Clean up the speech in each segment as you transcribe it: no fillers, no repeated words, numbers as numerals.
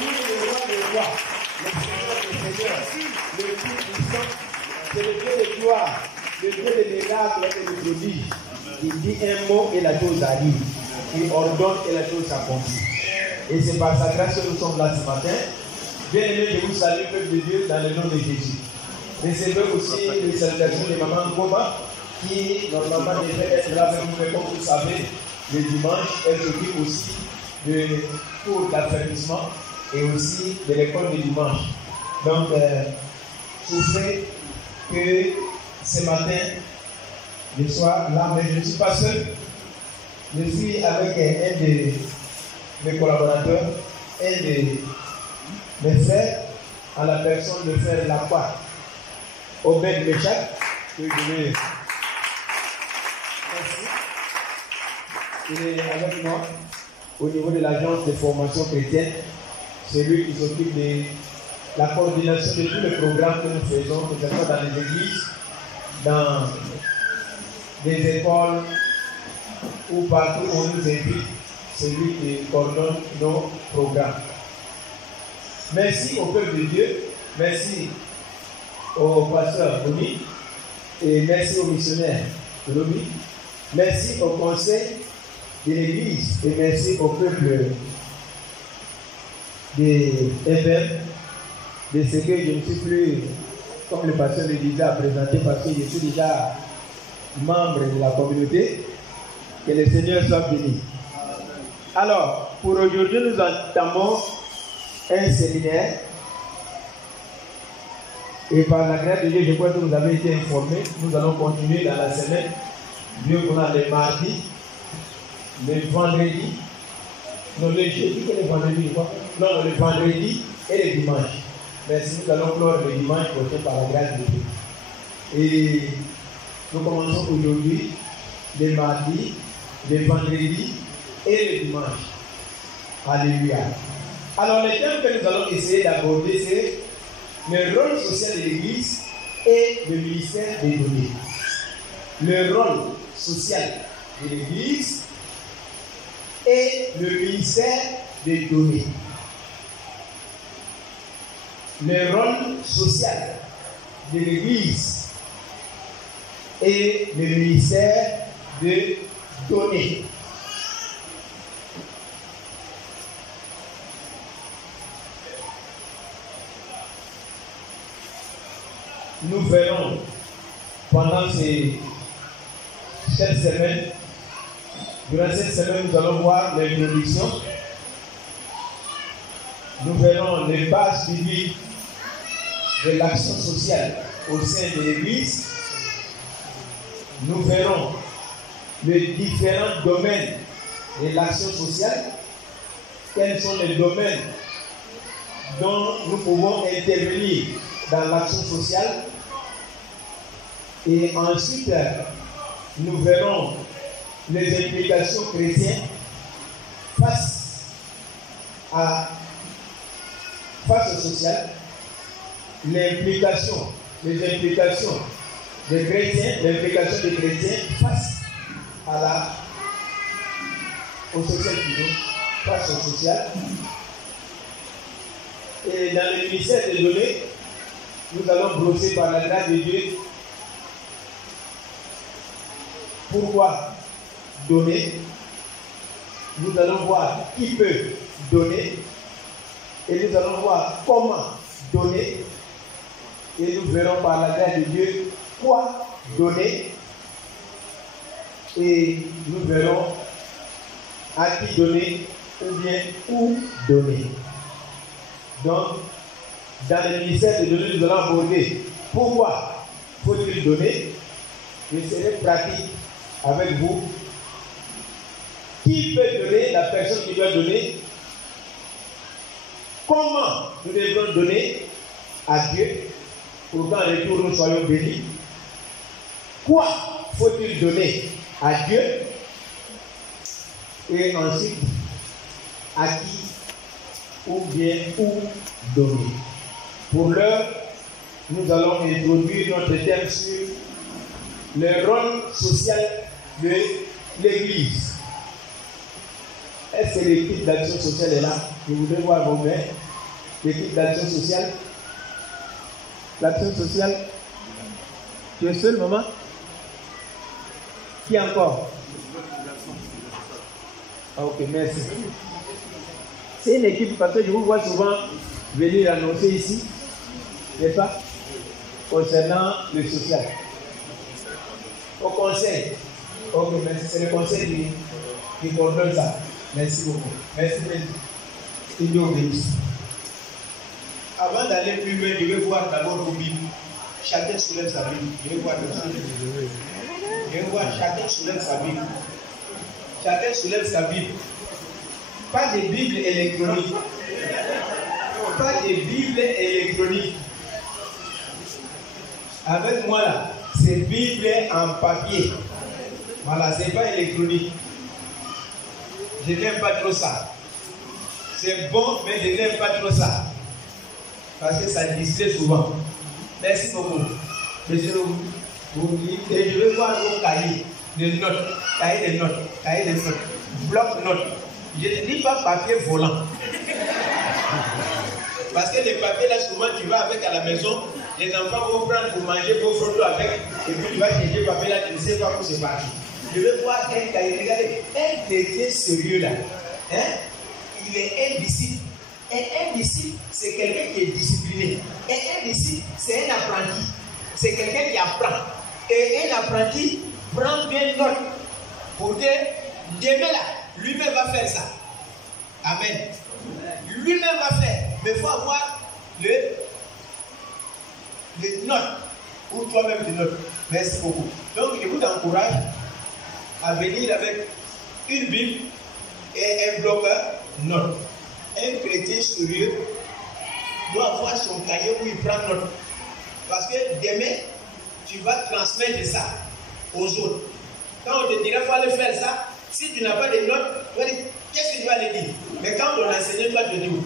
lui est le roi des rois, le Seigneur des seigneurs, le Tout-Puissant. C'est le Dieu de gloire, le Dieu des miracles et des prodiges. Il dit un mot et la chose arrive. Il ordonne et la chose s'accomplit. Et c'est par sa grâce que nous sommes là ce matin. Bien aimé, je vous salue, peuple de Dieu, dans le nom de Jésus. Recevez aussi les salutations de Maman Koba, qui normalement devait être là avec nous, mais comme vous savez, le dimanche, elle s'occupe aussi de tout l'affermissement et aussi de l'école du dimanche. Donc, souffrez que ce matin, je sois là, mais je ne suis pas seul. Je suis avec un de mes collaborateurs, un de mes frères, à la personne de frère Lacroix, Obed Meshach, que je vais. Merci. Il est avec moi au niveau de l'agence de formation chrétienne. C'est lui qui s'occupe de la coordination de tous les programmes que nous faisons, que ce soit dans les églises, dans des écoles ou partout où on nous invite. C'est lui qui coordonne nos programmes. Merci au peuple de Dieu, merci au pasteur Boni et merci aux missionnaires Lobi. Merci au conseil de l'église et merci au peuple de FM, de ce que je ne suis plus, comme le pasteur le disait, à présenter parce que je suis déjà membre de la communauté. Que le Seigneur soit béni. Alors, pour aujourd'hui, nous entamons un séminaire. Et par la grâce de Dieu, je crois que vous avez été informés. Nous allons continuer dans la semaine. Dieu qu'on a le mardi, le vendredi, non le jeudi que le vendredi, non le vendredi et le dimanche. Mais si nous allons clore le dimanche prochain par la grâce de Dieu. Et nous commençons aujourd'hui le mardi, le vendredi et le dimanche. Alléluia. Alors le thème que nous allons essayer d'aborder, c'est le rôle social de l'Église et le ministère des données. Le rôle social de l'Église et le ministère des données. Le rôle social de l'Église et le ministère des données. Nous verrons pendant cette semaine, durant cette semaine, nous allons voir l'introduction. Nous verrons les bases bibliques de l'action sociale au sein de l'Église. Nous verrons les différents domaines de l'action sociale. Quels sont les domaines dont nous pouvons intervenir dans l'action sociale? Et ensuite, nous verrons les implications chrétiennes face au social, les implications des chrétiens, l'implication des chrétiens face au social plutôt, face au social. Et dans le ministère des données, nous allons brosser par la grâce de Dieu pourquoi donner. Nous allons voir qui peut donner et nous allons voir comment donner et nous verrons par la grâce de Dieu quoi donner et nous verrons à qui donner ou bien où donner. Donc, dans le ministère des données, nous allons aborder pourquoi faut-il donner. Je serai pratique avec vous. Qui peut donner? La personne qui doit donner. Comment nous devons donner à Dieu pour qu'en retour nous soyons bénis? Quoi faut-il donner à Dieu? Et ensuite, à qui ou bien où donner? Pour l'heure, nous allons introduire notre thème sur le rôle social de l'Église. Est-ce que l'équipe d'action sociale est là? Je voudrais voir vos mains. l'équipe d'action sociale. L'action sociale. Tu es seul, maman? Qui encore? Ah, ok, merci. C'est une équipe parce que je vous vois souvent venir annoncer ici, n'est-ce pas? Concernant le social. Au conseil. Ok, merci. C'est le conseil qui coordonne ça. Merci beaucoup. Merci. Dieu bénisse. Avant d'aller plus loin, je vais voir d'abord vos Bibles. Chacun soulève sa Bible. Je vais voir Je vais voir, chacun soulève sa Bible. Chacun soulève sa Bible. Pas de Bible électronique. Pas de Bible électronique. Avec moi là, c'est Bible en papier. Voilà, c'est pas électronique. Je n'aime pas trop ça. C'est bon, mais je n'aime pas trop ça. Parce que ça distrait souvent. Merci beaucoup. Monsieur et je vais voir vos cahiers de notes. Cahiers de notes. Cahiers de notes. Bloc notes. Je ne dis pas papier volant. Parce que les papiers là, souvent tu vas avec à la maison, les enfants vont prendre pour manger vos photos avec, et puis tu vas chercher le papier là, tu ne sais pas où c'est parti. Je vais voir un cahier. Regardez, un chrétien sérieux là. Hein? Il est un disciple. Et un disciple, c'est quelqu'un qui est discipliné. Et un disciple, c'est un apprenti. C'est quelqu'un qui apprend. Et un apprenti prend bien note pour que demain là, lui-même va faire ça. Amen. Lui-même va faire. Mais il faut avoir les notes. Ou toi-même des notes. Merci beaucoup. Donc, je vous encourage à venir avec une Bible et un bloqueur note. Un chrétien sérieux doit avoir son cahier où il prend note. Parce que demain, tu vas transmettre ça aux autres. Quand on te dira qu'il faut aller faire ça, si tu n'as pas de notes, tu vas dire, qu'est-ce que tu vas aller dire? Mais quand on enseigne, toi, tu dis où?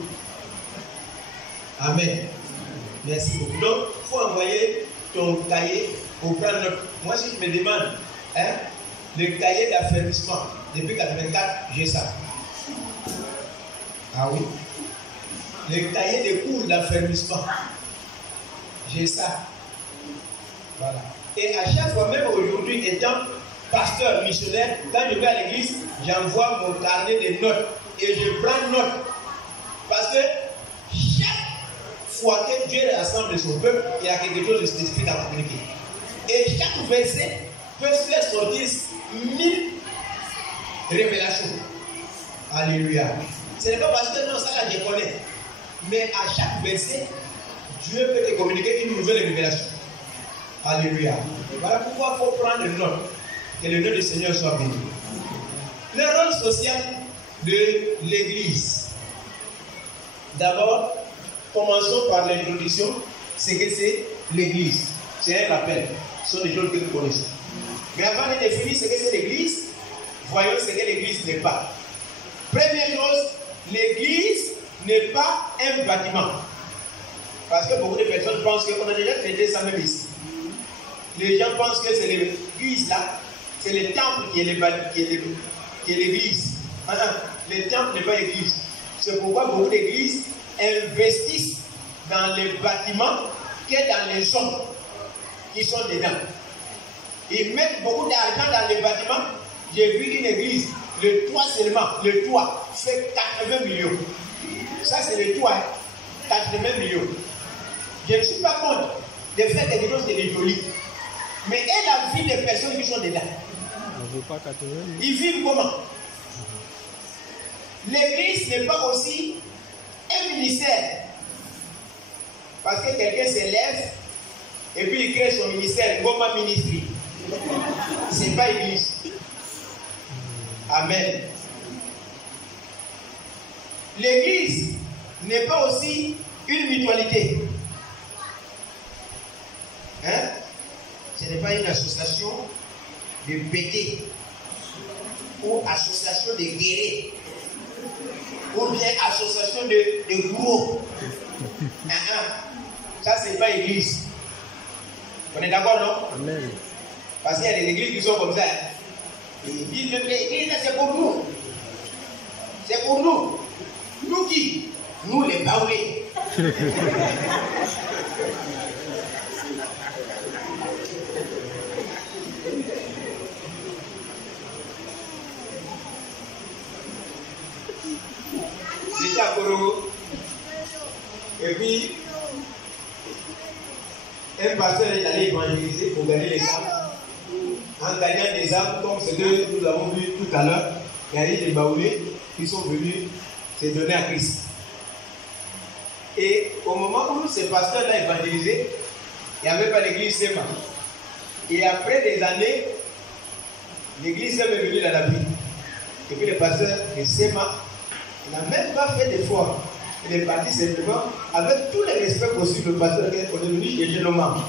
Amen. Merci beaucoup. Donc, il faut envoyer ton cahier pour prendre note. Moi, si je me demande, le cahier d'affermissement, depuis 1984, j'ai ça. Ah oui? Le cahier de cours d'affermissement, j'ai ça. Voilà. Et à chaque fois, même aujourd'hui, étant pasteur missionnaire, quand je vais à l'église, j'envoie mon carnet de notes et je prends note. Parce que chaque fois que Dieu rassemble son peuple, il y a quelque chose de spécifique à communiquer. Et chaque verset peut faire sortir 1000 révélations. Alléluia. Ce n'est pas parce que non, ça là je connais. Mais à chaque verset, Dieu peut te communiquer une nouvelle révélation. Alléluia. Voilà pourquoi il faut prendre une note. Que le nom du Seigneur soit béni. Le rôle social de l'Église. D'abord, commençons par l'introduction. C'est que c'est l'Église. C'est un rappel. Ce sont des choses que nous connaissons. Mais avant de définir ce que c'est l'Église, voyons ce que l'Église n'est pas. Première chose, l'Église n'est pas un bâtiment. Parce que beaucoup de personnes pensent qu'on a déjà traité ça même ici. Les gens pensent que c'est l'église là, c'est le temple qui est l'église. Le temple n'est pas l'église. C'est pourquoi beaucoup d'églises investissent dans les bâtiments que dans les hommes qui sont dedans. Ils mettent beaucoup d'argent dans les bâtiments. J'ai vu une église, le toit seulement, le toit fait 80 millions. Ça c'est le toit, 80 millions. Je ne suis pas contre de faire quelque chose de joli. Mais et la vie des personnes qui sont dedans? Ils vivent comment? L'église n'est pas aussi un ministère. Parce que quelqu'un se lève et puis il crée son ministère, Goma Ministry. Ce n'est pas église. Amen. L'église n'est pas aussi une mutualité. Ce n'est pas une association de pétés ou association de guerriers ou bien association de gros. Ça, ce n'est pas église. On est d'accord, non? Amen. Parce qu'il y a des églises qui sont comme ça. Ils disent que l'église, c'est pour nous. C'est pour nous. Nous qui? Nous les baoulés. J'étais à Korogo. Et puis, un pasteur est allé évangéliser pour gagner les âmes. En gagnant des âmes, comme ce que nous avons vu tout à l'heure, il y a des baoulés qui sont venus se donner à Christ. Et au moment où ce pasteur-là évangélisé, il n'y avait pas l'église Sema. Et après des années, l'église Sema est venue dans la ville. Et puis le pasteur de Sema, il n'a même pas fait d'effort. Il est parti simplement avec tous les respects possibles. Le pasteur est venu chercher nos membres.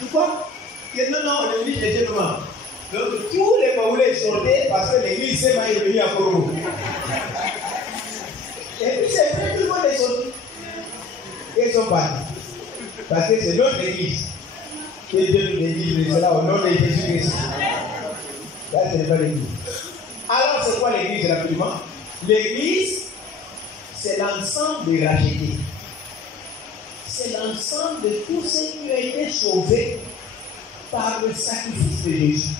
Du quoi? Non, on est venu chercher nos membres. Donc tous les baoulés sortaient parce que l'église Sema est venue à Korogo. Et puis c'est vrai, tout le monde est sorti. Ils sont partis. Parce que c'est notre église. Que Dieu nous délivre de cela au nom de Jésus-Christ. Là, ce n'est pas l'église. Alors, c'est quoi l'église rapidement? L'église, c'est l'ensemble des rachetés. C'est l'ensemble de tous ceux qui ont été sauvés par le sacrifice de Jésus,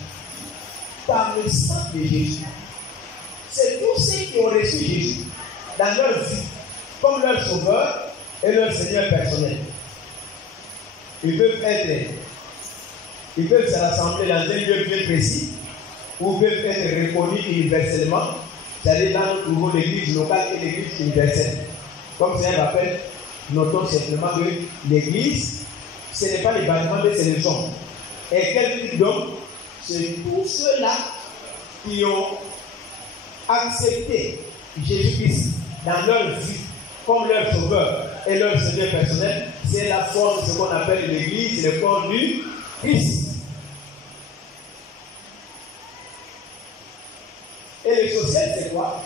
par le sang de Jésus. C'est tous ceux qui ont reçu Jésus dans leur vie comme leur sauveur et leur Seigneur personnel. Ils peuvent se rassembler dans un lieu bien précis ou peuvent être reconnus universellement, c'est-à-dire dans notre niveau l'église locale et l'église universelle. Comme c'est un rappel, notons simplement que l'église, ce n'est pas les bâtiments, mais c'est les gens. Et quel type d'hommes? C'est tous ceux-là qui ont accepté Jésus-Christ dans leur vie comme leur sauveur et leur Seigneur personnel. C'est la forme de ce qu'on appelle l'église, le corps du Christ. Et le social, c'est quoi?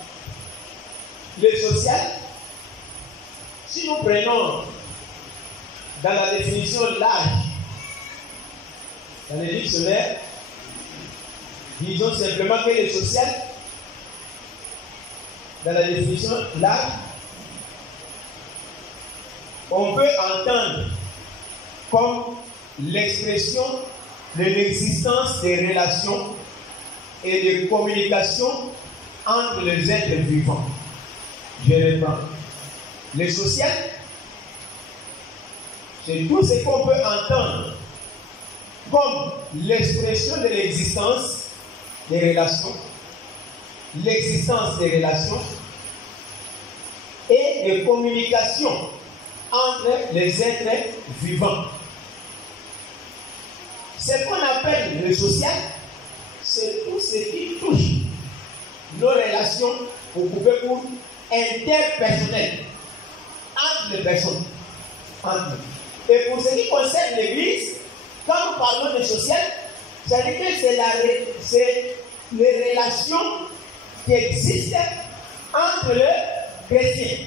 Le social, si nous prenons dans la définition l'âge, dans les dictionnaires, disons simplement que le social, dans la définition l'âge, on peut entendre comme l'expression de l'existence des relations et de communication entre les êtres vivants. Je reprends. Le social, c'est tout ce qu'on peut entendre comme l'expression de l'existence des relations, l'existence des relations et de communication entre les êtres vivants. Ce qu'on appelle le social, c'est tout ce qui touche nos relations au gouvernement interpersonnel entre les personnes. Et pour ce qui concerne l'Église, quand nous parlons de social, c'est-à-dire que c'est les relations qui existent entre les chrétiens.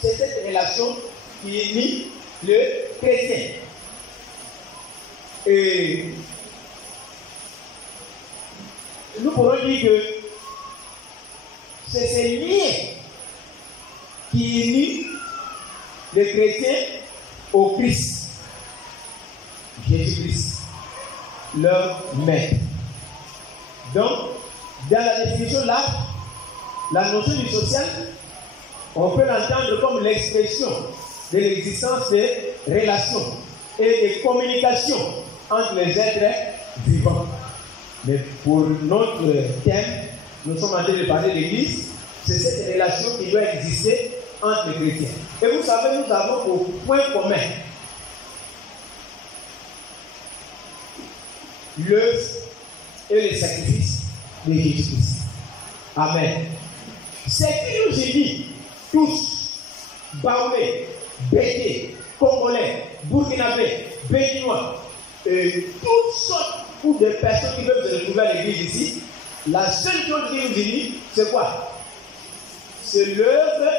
C'est cette relation qui unit le chrétien. Et nous pourrons dire que c'est ces liens qui unissent les chrétiens au Christ, Jésus-Christ, leur maître. Donc, dans la définition là, la notion du social, on peut l'entendre comme l'expression de l'existence des relations et des communications entre les êtres vivants. Mais pour notre thème, nous sommes en train de parler de l'Église, c'est cette relation qui doit exister entre les chrétiens. Et vous savez, nous avons pour point commun l'œuvre et le sacrifice de Jésus-Christ. Amen. C'est qui nous dit tous, Baoulés, Bété, Congolais, Burkinabés, Béninois, toutes sortes de personnes qui peuvent se retrouver à l'église ici, la seule chose qui nous unit, c'est quoi? C'est l'œuvre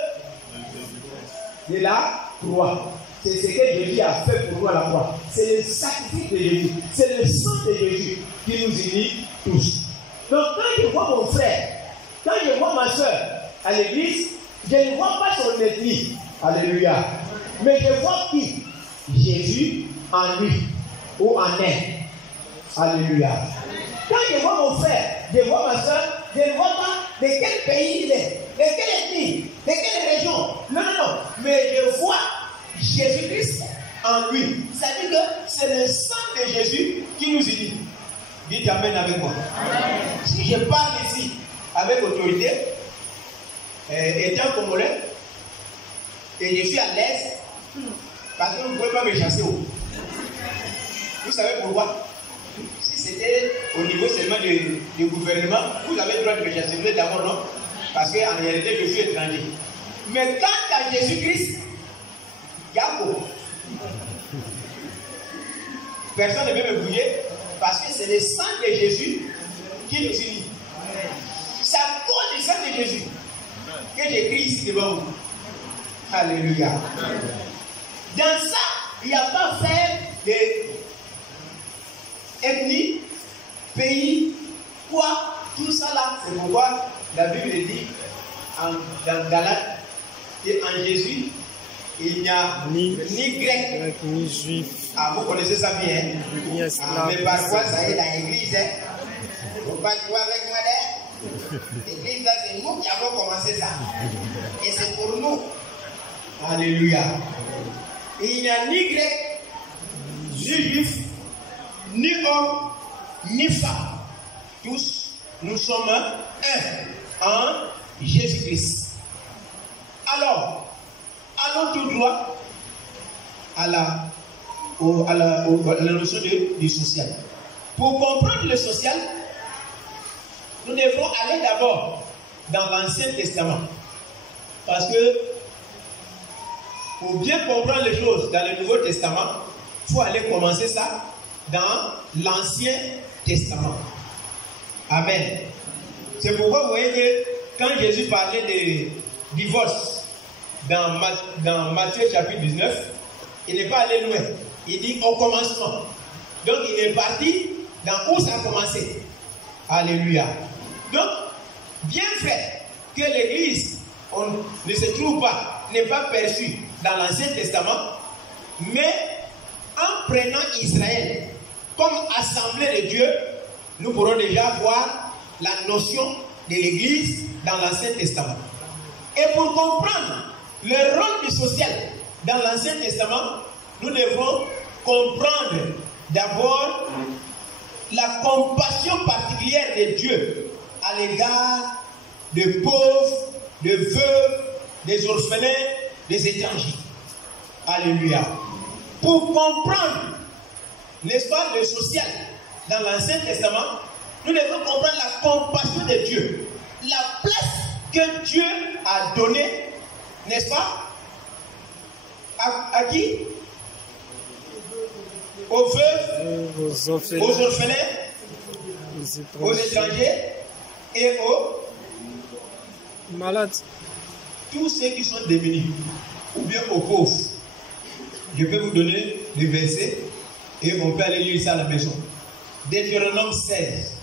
de la croix. C'est ce que Jésus a fait pour nous à la croix. C'est le sacrifice de Jésus. C'est le sang de Jésus qui nous unit tous. Donc quand je vois mon frère, quand je vois ma soeur à l'église, Je ne vois pas son ethnie. Alléluia. Mais je vois qui? Jésus en lui ou en elle. Alléluia. Quand je vois mon frère, je vois ma soeur, je ne vois pas de quel pays il est, de quelle ethnie, de quelle région. Non, non, non. Mais je vois Jésus-Christ en lui. Ça veut dire que c'est le sang de Jésus qui nous unit. Dites Amen avec moi. Amen. Si je parle ici avec autorité, étant congolais, et je suis à l'aise, parce que vous ne pouvez pas me chasser. Vous savez pourquoi? Si c'était au niveau seulement du gouvernement, vous avez le droit de me chasser. Vous êtes d'abord non? Parce qu'en réalité, je suis étranger. Mais quant à Jésus-Christ, Yako, personne ne peut me bouger parce que c'est le sang de Jésus qui nous unit. C'est à cause du sang de Jésus que j'écris ici devant vous. Alléluia. Dans ça, il n'y a pas fait d'ethnie, pays, quoi, tout ça là. C'est pourquoi la Bible dit dans Galates qu'en Jésus, il n'y a ni grec, ni juif. Ah, vous connaissez ça bien. Mais parfois, ça est dans l'église. Il ne faut pas jouer avec moi là. L'église là, c'est nous qui avons commencé ça. Et c'est pour nous. Alléluia. Il n'y a ni grec, ni juif, ni homme, ni femme. Tous, nous sommes un en Jésus-Christ. Alors, allons tout droit à la notion du social. Pour comprendre le social, nous devons aller d'abord dans l'Ancien Testament. Parce que pour bien comprendre les choses dans le Nouveau Testament, il faut aller commencer ça dans l'Ancien Testament. Amen. C'est pourquoi vous voyez que quand Jésus parlait de divorce dans Matthieu chapitre 19, il n'est pas allé loin. Il dit au commencement. Donc il est parti dans où ça a commencé. Alléluia. Donc, bien fait que l'Église ne se trouve pas, n'est pas perçue dans l'Ancien Testament, mais en prenant Israël comme assemblée de Dieu, nous pourrons déjà voir la notion de l'Église dans l'Ancien Testament. Et pour comprendre le rôle du social dans l'Ancien Testament, nous devons comprendre d'abord la compassion particulière de Dieu à l'égard des pauvres, des veuves, des orphelins, des étrangers. Alléluia. Pour comprendre, n'est-ce pas, le social dans l'Ancien Testament, nous devons comprendre la compassion de Dieu, la place que Dieu a donnée, n'est-ce pas, à qui? Aux veuves, aux orphelins, aux étrangers et aux malades. Tous ceux qui sont démunis ou bien aux pauvres. Je vais vous donner le verset et on peut aller lire ça à la maison. Deutéronome 16,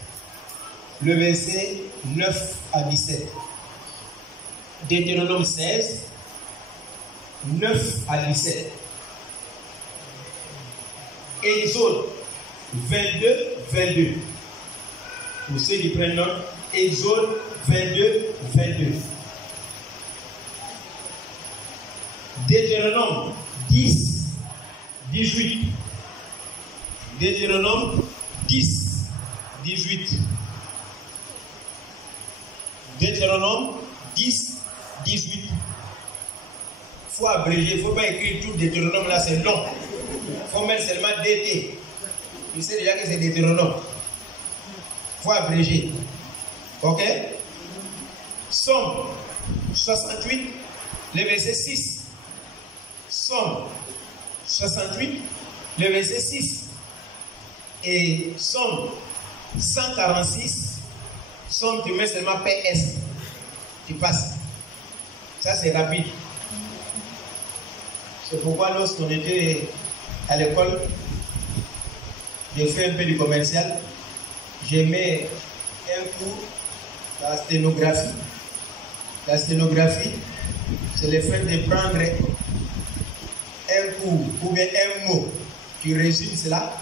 le verset 9 à 17. Deutéronome 16, 9 à 17. Exode 22, 22. Pour ceux qui prennent note, Exode 22, 22. Deutéronome 10, 18. Deutéronome 10, 18. Deutéronome 10, 18. Il faut abréger, il ne faut pas écrire tout Deutéronome là, c'est long. Il faut mettre seulement DT. Tu sais déjà que c'est Deutéronome. Il faut abréger. Ok? Somme 68, le verset 6. Somme 68, le verset 6. Et Somme 146, Somme, tu mets seulement PS. Tu passes. Ça, c'est rapide. C'est pourquoi lorsqu'on était à l'école, j'ai fait un peu du commercial. J'aimais un cours, la sténographie. La sténographie, c'est le fait de prendre un cours ou bien un mot. Tu résumes cela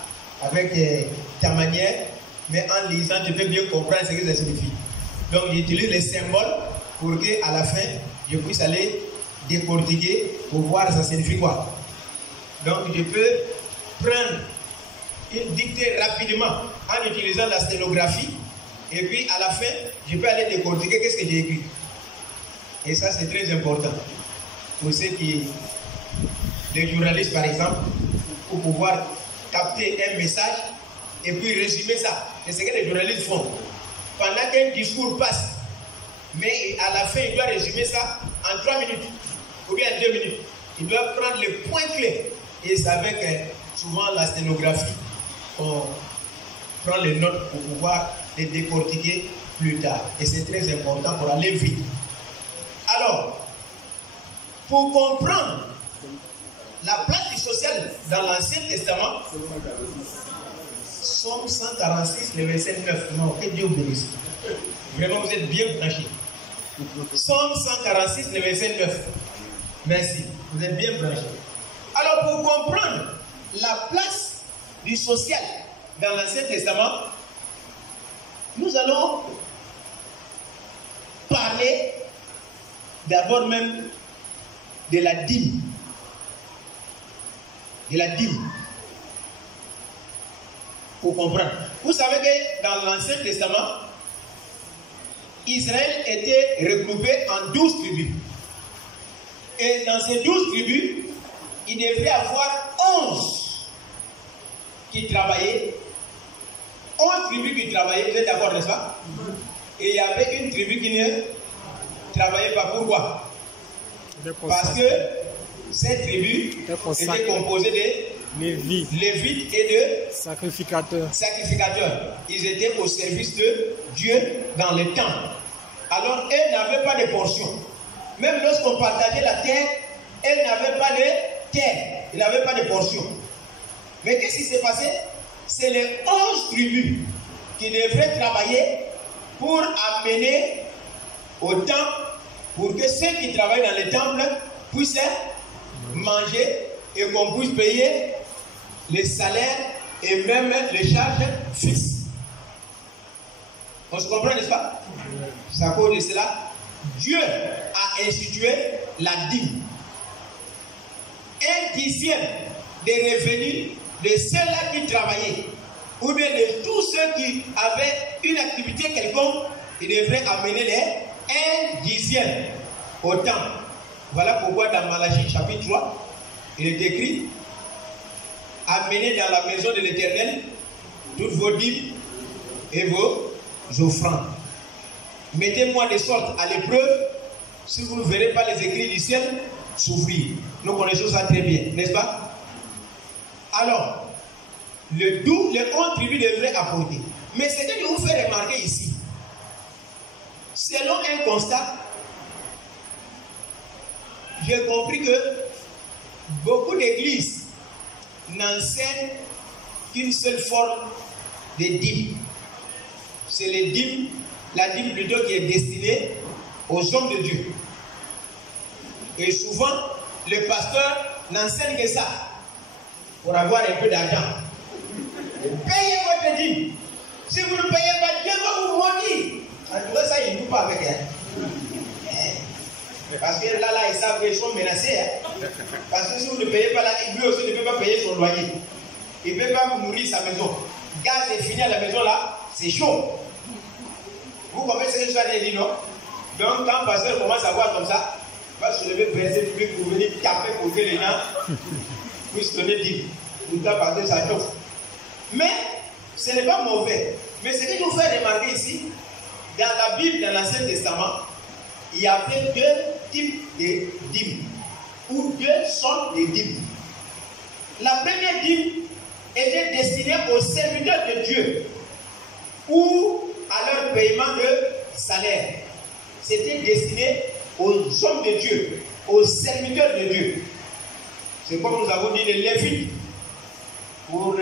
avec ta manière, mais en lisant, tu peux bien comprendre ce que ça signifie. Donc, j'utilise les symboles pour qu'à la fin, je puisse aller décortiquer pour voir ça signifie quoi. Donc, je peux prendre une dictée rapidement en utilisant la sténographie, et puis à la fin, je peux aller décortiquer qu'est-ce que j'ai écrit. Et ça, c'est très important pour ceux qui, les journalistes par exemple, pour pouvoir capter un message et puis résumer ça. C'est ce que les journalistes font. Pendant qu'un discours passe, mais à la fin, il doit résumer ça en 3 minutes ou bien en 2 minutes. Il doit prendre les points clés. Et c'est avec souvent la sténographie qu'on prend les notes pour pouvoir les décortiquer plus tard. Et c'est très important pour aller vite. Alors, pour comprendre la place du social dans l'Ancien Testament, Somme 146, le verset 9. Non, que Dieu vous bénisse. Vraiment, vous êtes bien branchés. Somme 146, le verset 9. Merci, vous êtes bien branchés. Alors, pour comprendre la place du social dans l'Ancien Testament, nous allons parler d'abord même de la dîme. De la dîme. Pour comprendre. Vous savez que dans l'Ancien Testament, Israël était regroupé en 12 tribus. Et dans ces 12 tribus, il devait y avoir 11 qui travaillaient. 11 tribus qui travaillaient, vous êtes d'accord, n'est-ce pas? Et il y avait une tribu qui ne travaillait pas. Pourquoi? Parce que cette tribu était composée de Lévites et de sacrificateurs. Ils étaient au service de Dieu dans le temple. Alors, elles n'avaient pas de portion. Même lorsqu'on partageait la terre, elles n'avaient pas de terre. Ils n'avaient pas de portion. Mais qu'est-ce qui s'est passé? C'est les 11 tribus qui devraient travailler pour amener au temple, pour que ceux qui travaillent dans le temple puissent manger et qu'on puisse payer les salaires et même les charges fixes. On se comprend, n'est-ce pas? C'est à cause de cela, Dieu a institué la dîme. 1/10 des revenus de ceux-là qui travaillaient, ou bien de tous ceux qui avaient une activité quelconque, ils devraient amener les 1/10 au temple. Voilà pourquoi dans Malachie chapitre 3, il est écrit: amenez dans la maison de l'Éternel toutes vos dîmes et vos offrandes. Mettez-moi de sorte à l'épreuve, si vous ne verrez pas les écrits du ciel s'ouvrir. Nous connaissons ça très bien, n'est-ce pas? Alors, les 11 tribus devraient apporter. Mais ce que je vous fais remarquer ici, selon un constat, j'ai compris que beaucoup d'églises n'enseignent qu'une seule forme de dîme. C'est les dîmes, la dîme plutôt qui est destinée aux hommes de Dieu. Et souvent, le pasteur n'enseigne que ça, pour avoir un peu d'argent. Payez votre dîme. Si vous ne payez pas, Dieu va vous maudire. En tout cas, ça, il ne joue pas avec elle. Parce que là, ils savent qu'ils sont menacés. Parce que si vous ne payez pas là, lui aussi ne peut pas payer son loyer. Il ne peut pas nourrir sa maison. Gaz est fini à la maison là, c'est chaud. Vous comprenez ce que je suis dit, non? Donc, quand le pasteur commence à voir comme ça, il va se lever, verser public pour venir taper pour que les gens puissent donner dîme. Pourtant, parce que ça chauffe. Mais, ce n'est pas mauvais. Mais ce que je vous fais remarquer ici, dans la Bible, dans l'Ancien Testament, il y avait 2 types de dîmes, ou 2 sortes de dîmes. La première dîme était destinée aux serviteurs de Dieu, ou à leur paiement de salaire. C'était destiné aux hommes de Dieu, aux serviteurs de Dieu. C'est comme nous avons dit les Lévites, pour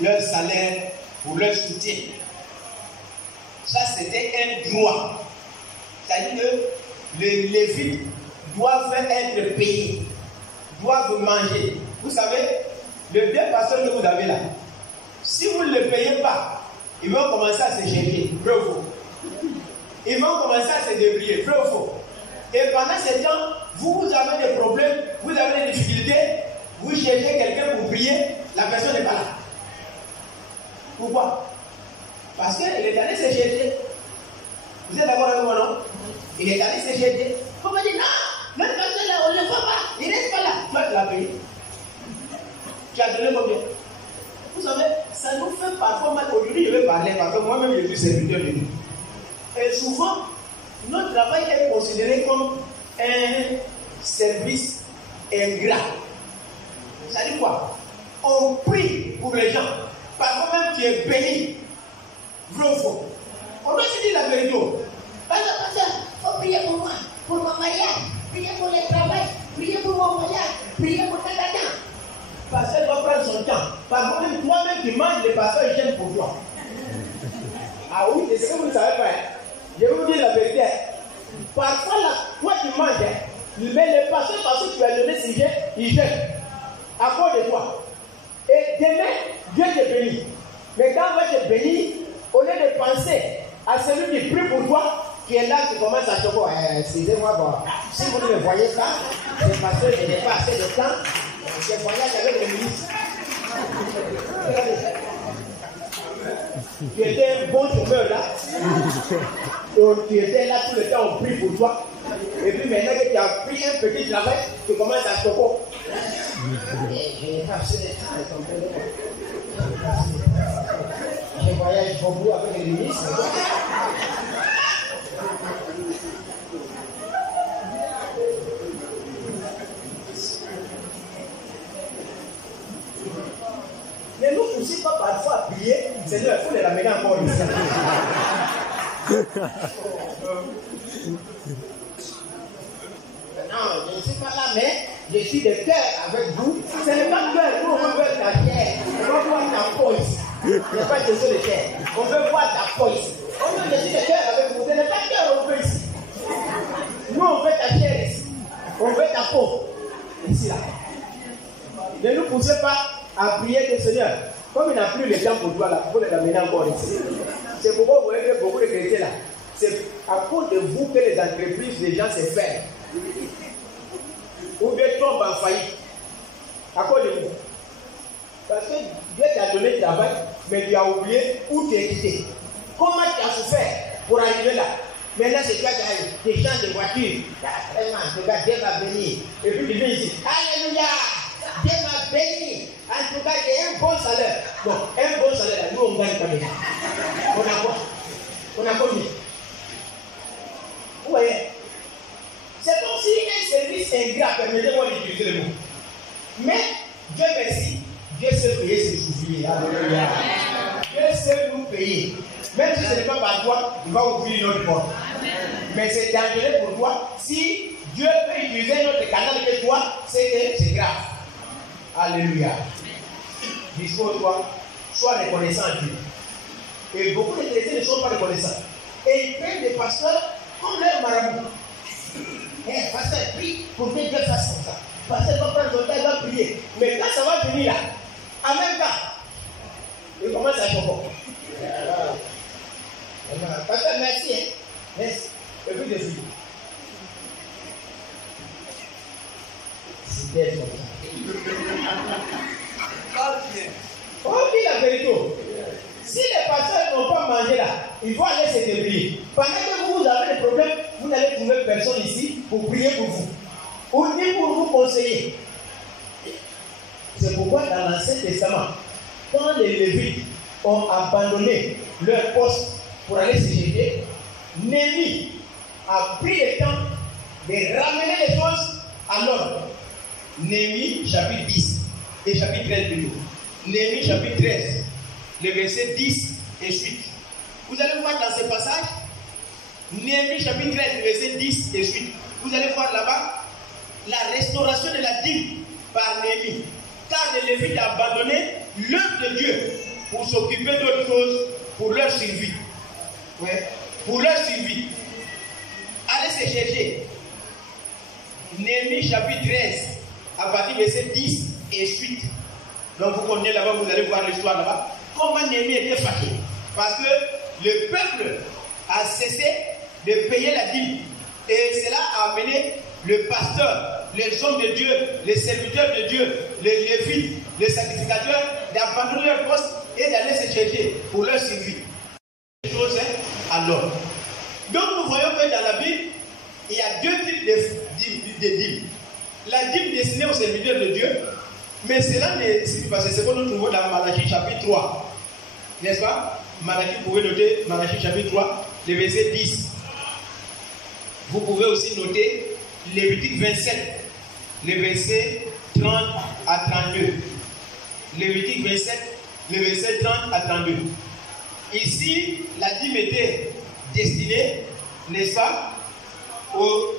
leur salaire, pour leur soutien. Ça, c'était un droit. C'est-à-dire que les Lévites doivent être payés, doivent manger. Vous savez, les 2 pasteurs que vous avez là, si vous ne les payez pas, ils vont commencer à se chercher, vrai ou faux? Ils vont commencer à se débrouiller, vrai ou faux? Et pendant ce temps, vous avez des problèmes, vous avez des difficultés, vous cherchez quelqu'un pour prier, la personne n'est pas là. Pourquoi? Parce qu'il est allé se chercher. Vous êtes d'accord avec moi, non? Il est allé se chercher. Vous me dites, non, le pasteur là, on ne le voit pas, il ne reste pas là. Toi, tu l'as payé. Tu as donné combien? Vous savez, ça nous fait parfois mal. Aujourd'hui, je vais parler parce que moi-même, je suis serviteur de Dieu. Et souvent, notre travail est considéré comme un service ingrat. Ça dit quoi? On prie pour les gens. Parfois même tu es béni. Vrai ou faux? On doit se dire la vérité. Pasteur, il faut prier pour moi, pour mon mariage, prier pour le travail, prier pour mon mariage, prier pour ta gagné. Le pasteur doit prendre son temps. Parfois même toi-même tu manges, le pasteur il gêne pour toi. Ah oui, c'est ce que vous ne savez pas. Je vais vous dire la vérité. Parfois là, toi tu manges, mais le pasteur, parce que tu as donné ce gêne, il gêne. À cause de toi. Et demain, Dieu te bénit. Mais quand on va te bénir, au lieu de penser à celui qui prie pour toi, qui est là, qui commence à te dire, excusez-moi, bon, si vous ne me voyez pas, c'est parce que je n'ai pas assez de temps, je voyage avec le ministre. Tu étais un bon chômeur là, donc tu étais là tout le temps, on prie pour toi. Et puis maintenant que tu as pris un petit travail, tu commences à te dire, je n'ai pas assez de temps, je voyage beaucoup avec les ministres. Ne nous poussez pas parfois à prier, Seigneur, il faut les ramener encore ici. Non, je ne suis pas là, mais je suis de cœur avec vous. Ce n'est pas cœur, nous on veut voir ta chair, on veut voir ta peau ici. Ce n'est pas question de chair, on veut voir ta peau ici. On veut je suis de cœur avec vous, ce n'est pas cœur, on veut ici. Nous on veut ta chair ici, on veut ta peau ici là. Ne nous poussez pas à prier le Seigneur. Comme il n'a plus le temps pour toi là, il faut les ramener encore ici. C'est pourquoi vous voyez que beaucoup de chrétiens là, c'est à cause de vous que les entreprises, les gens se ferment. Ou bien tombent en faillite. À cause de vous. Parce que Dieu t'a donné le travail, mais tu as oublié où tu es quitté. Comment tu as souffert pour arriver là? Maintenant, c'est toi qui changes de voiture. Vraiment, Dieu va bénir. Et puis tu viens ici. Alléluia! Dieu m'a béni. En tout cas, j'ai un bon salaire. Bon, un bon salaire, nous on gagne combien? On a quoi? On a combien? Vous voyez? C'est comme si un service ingrat, permettez-moi d'utiliser le mot. Mais, Dieu merci, Dieu sait payer ses souffriers. Alléluia. Dieu sait nous payer. Même si ce n'est pas par toi, il va ouvrir notre porte. Mais c'est dangereux pour toi. Si Dieu peut utiliser notre canal que toi, c'est grave. Alléluia. Dispose-toi, sois reconnaissant à Dieu. Et beaucoup de chrétiens ne sont pas reconnaissants. Et ils prennent des pasteurs comme leur marabout. Pasteur, prie pour que Dieu fasse comme ça. Pasteur va prendre son temps, il va prier. Mais quand ça va venir là, en même temps, il commence à choquer. Pasteur, merci. Merci. Et puis je suis. C'était comme ça. On dit la vérité. Si les pasteurs n'ont pas mangé là, il faut aller se débrouiller. Pendant que vous avez des problèmes, vous n'allez trouver personne ici pour prier pour vous. Ou ni pour vous conseiller. C'est pourquoi dans l'Ancien Testament, quand les Lévites ont abandonné leur poste pour aller se jeter, Néhémie a pris le temps de ramener les choses à l'ordre. Néhémie chapitre 10 et chapitre 13 plutôt. Néhémie chapitre 13, le verset 10 et suite. Vous allez voir dans ce passage, Néhémie chapitre 13, verset 10 et suite. Vous allez voir là-bas la restauration de la dîme par Néhémie. Car les Lévites ont abandonné l'œuvre de Dieu pour s'occuper d'autres choses pour leur survie. Ouais, pour leur survie. Allez se chercher. Néhémie chapitre 13, à partir du verset 10 et suite. Donc vous connaissez là-bas, vous allez voir l'histoire là-bas. Comment Néhémie était fâché? Parce que le peuple a cessé de payer la dîme. Et cela a amené le pasteur, les hommes de Dieu, les serviteurs de Dieu, les lévites, les sacrificateurs, d'abandonner leur poste et d'aller se chercher pour leur survie. Chose alors. Donc nous voyons que dans la Bible, il y a deux types de dîmes. La dîme destinée aux serviteurs de Dieu, mais cela ne suffit pas. C'est ce que nous trouvons dans Malachie chapitre 3. N'est-ce pas? Malachie, vous pouvez noter Malachie chapitre 3, le verset 10. Vous pouvez aussi noter Lévitique 27, le verset 30 à 32. Lévitique 27, le verset 30 à 32. Ici, la dîme était destinée, n'est-ce pas, aux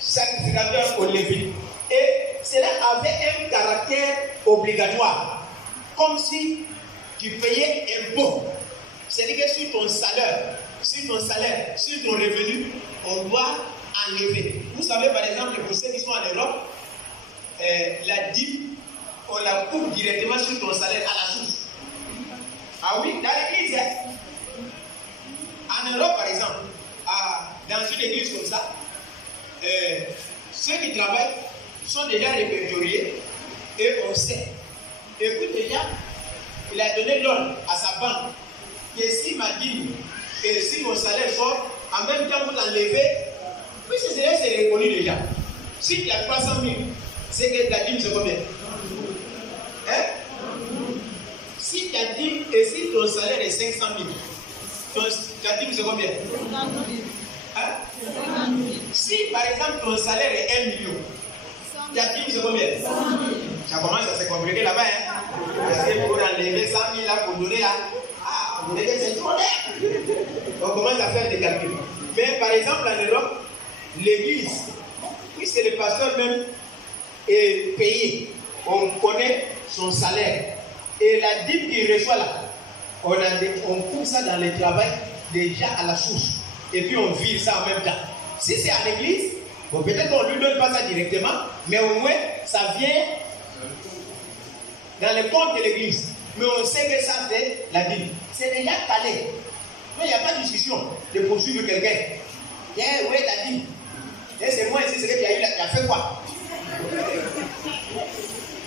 sacrificateurs, aux lévites. Et cela avait un caractère obligatoire, comme si tu payais impôt. C'est-à-dire que sur ton salaire, sur ton revenu, on doit enlever. Vous savez, par exemple, pour ceux qui sont en Europe, la dîme, on la coupe directement sur ton salaire à la source. Ah oui, dans l'église. En Europe, par exemple, dans une église comme ça, ceux qui travaillent sont déjà répertoriés et on sait. Et puis déjà, il a donné l'ordre à sa banque que si ma dîme et si mon salaire sort, en même temps vous l'enlevez, puis c'est reconnu déjà. Si tu as 300 000, c'est que ta dîme c'est combien? Hein? Si ta dîme et si ton salaire est 500 000, ta dîme c'est combien? Hein? Si par exemple ton salaire est 1 million, ta dîme c'est combien? Ça commence à se compliquer là-bas. Hein? Parce que pour enlever 100 000 là, pour donner là, vous voyez que c'est trop l'air. On commence à faire des calculs. Mais par exemple en Europe, l'église, puisque le pasteur même est payé, on connaît son salaire. Et la dîme qu'il reçoit là, on coupe ça dans le travail déjà à la source. Et puis on vire ça en même temps. Si c'est à l'église, bon, peut-être qu'on ne lui donne pas ça directement, mais au moins ça vient dans le compte de l'église. Mais on sait que ça c'est la dîme. C'est déjà calé. Mais il n'y a pas de discussion de poursuivre quelqu'un. Oui, la dîme. Et c'est moi ici, c'est que tu as eu tu as fait quoi?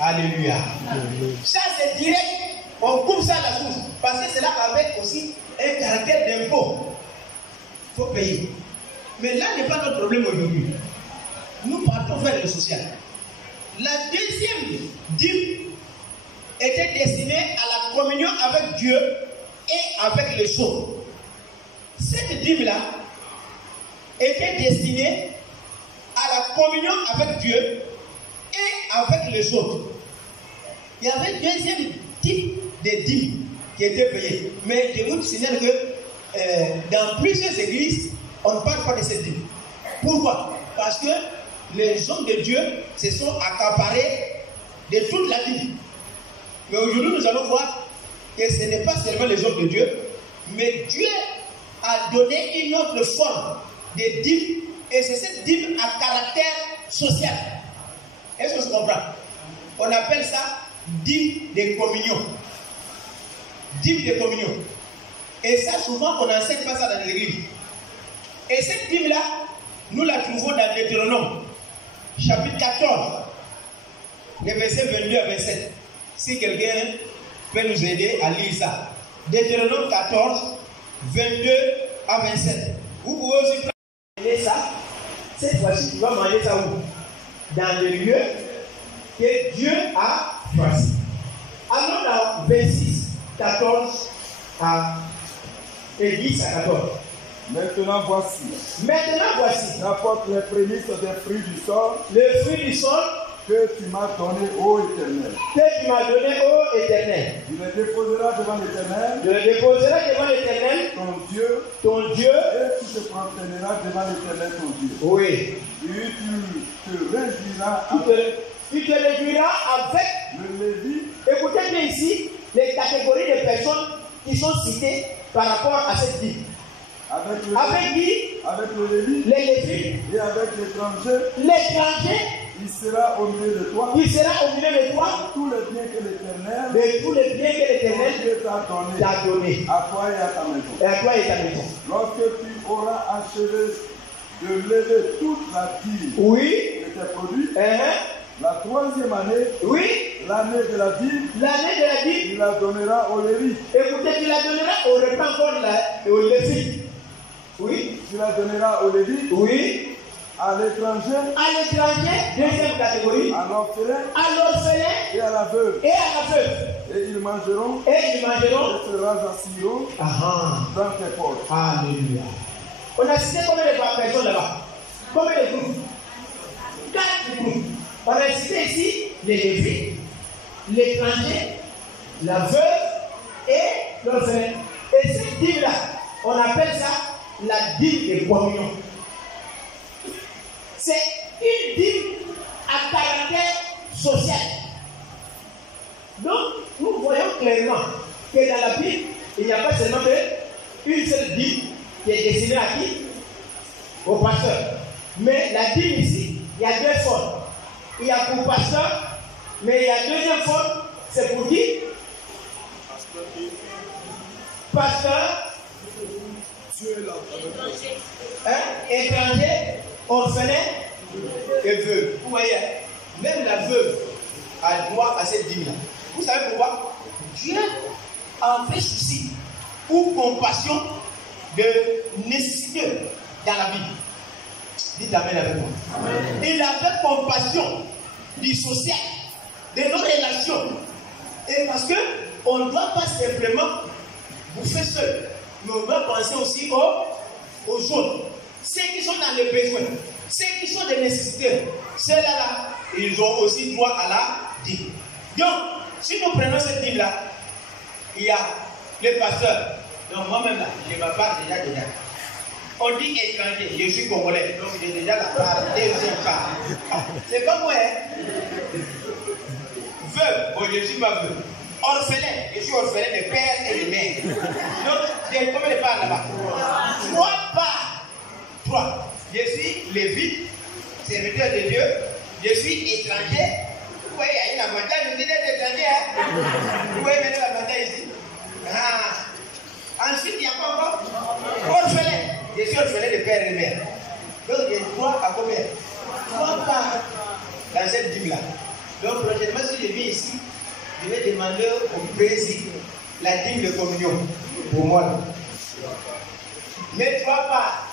Alléluia. Ça c'est direct. On coupe ça à la source. Parce que cela avait aussi un caractère d'impôt. Il faut payer. Mais là n'est pas notre problème aujourd'hui. Nous partons vers le social. La deuxième dîme était destinée à la communion avec Dieu et avec les autres. Cette dîme-là était destinée à la communion avec Dieu et avec les autres. Il y avait un deuxième type de dîme qui était payé. Mais je vous signale que dans plusieurs églises, on ne parle pas de cette dîme. Pourquoi? Parce que les hommes de Dieu se sont accaparés de toute la dîme. Mais aujourd'hui, nous allons voir que ce n'est pas seulement les hommes de Dieu, mais Dieu a donné une autre forme de dîme, et c'est cette dîme à caractère social. Est-ce qu'on se comprend? On appelle ça dîme de communion. Dîme de communion. Et ça, souvent, on n'enseigne pas ça dans l'église. Et cette dîme-là, nous la trouvons dans Deutéronome, chapitre 14, les versets 22 à 27. Si quelqu'un peut nous aider à lire ça. Deutéronome 14, 22 à 27. Vous pouvez aussi prendre ça. Cette fois-ci, tu vas manger ça où? Dans le lieu que Dieu a choisi. Allons dans 26, 14 et 10 à 14. Maintenant voici. N'apporte les prémices des fruits du sol. Le fruit du sol que tu m'as donné, ô Éternel. Tu le déposeras devant l'Éternel. Ton Dieu. Et tu te prosterneras devant l'Éternel ton Dieu. Oui. Et tu te réjouiras avec le Lévi. Écoutez bien ici les catégories de personnes qui sont citées par rapport à cette vie. Avec le Lévi les Lévites et avec l'étranger, l'étranger, il sera au milieu de toi. il sera au milieu de toi, Tous les biens que l'Éternel de tous les biens que l'Éternel Dieu t'a t'a donné, à toi et à ta maison. et à toi et ta maison. Lorsque tu auras achevé de lever toute la dîme Oui, de tes produits, hein, la troisième année, oui, l'année de la dîme, l'année de la dîme, il la donnera aux Lévites. écoutez, tu la donneras au repas encore au Lévite. Oui, Tu la donneras aux Lévites, oui, à l'étranger, à l'étranger, deuxième catégorie, à l'orphelin à l'orphelin et à la veuve. et à la veuve. Et ils mangeront Et ils mangeront. et se rassasieront dans tes portes. Alléluia. On a cité combien de personnes là-bas? Combien de groupes? 4 groupes. On a cité ici les Lévites, l'étranger, la veuve et l'orphelin. Et cette dîme-là, on appelle ça la dîme de communion. C'est une dîme à caractère social. Donc, nous voyons clairement que dans la Bible, il n'y a pas seulement une seule dîme qui est destinée à qui? Au pasteur. Mais la dîme ici, il y a deux formes. Il y a pour pasteur, mais il y a deuxième forme, c'est pour qui? Pasteur, étranger, orphelin et veuve. Vous voyez, même la veuve a droit à cette dîme-là. Vous savez pourquoi? Dieu en fait souci ou compassion de nécessité dans la Bible. Dites amen avec moi. Amen. Il a fait compassion du social, de nos relations. Et parce que on ne doit pas simplement bouffer seul, mais on doit penser aussi aux autres. Ceux qui sont dans les besoins, ceux qui sont des nécessités, ceux-là, ils ont aussi droit à la dîme. Donc, si nous prenons cette dîme-là, il y a les pasteurs. Donc, moi-même, là, je ma part déjà. On dit étranger, je suis congolais, donc j'ai déjà la part, deuxième part. C'est comme moi, hein? Veuve, bon, je ne suis pas veuve. Orphelin, je suis orphelin de père et de mère. Donc, j'ai combien de parts là-bas? 3 parts. 3. Je suis lévite, serviteur de Dieu. Je suis étranger. Vous voyez, il y a une avantage, vous dites d'être étranger. Hein? Vous voyez maintenant l'avantage ici. Ensuite, il y a quoi encore? Orphelin. Je suis orphelin de père et de mère. Donc, j'ai 3 à combien? 3 parts dans cette dîme-là. Donc, prochainement, si je viens ici, je vais demander au président la dîme de communion pour moi. Mais 3 parts.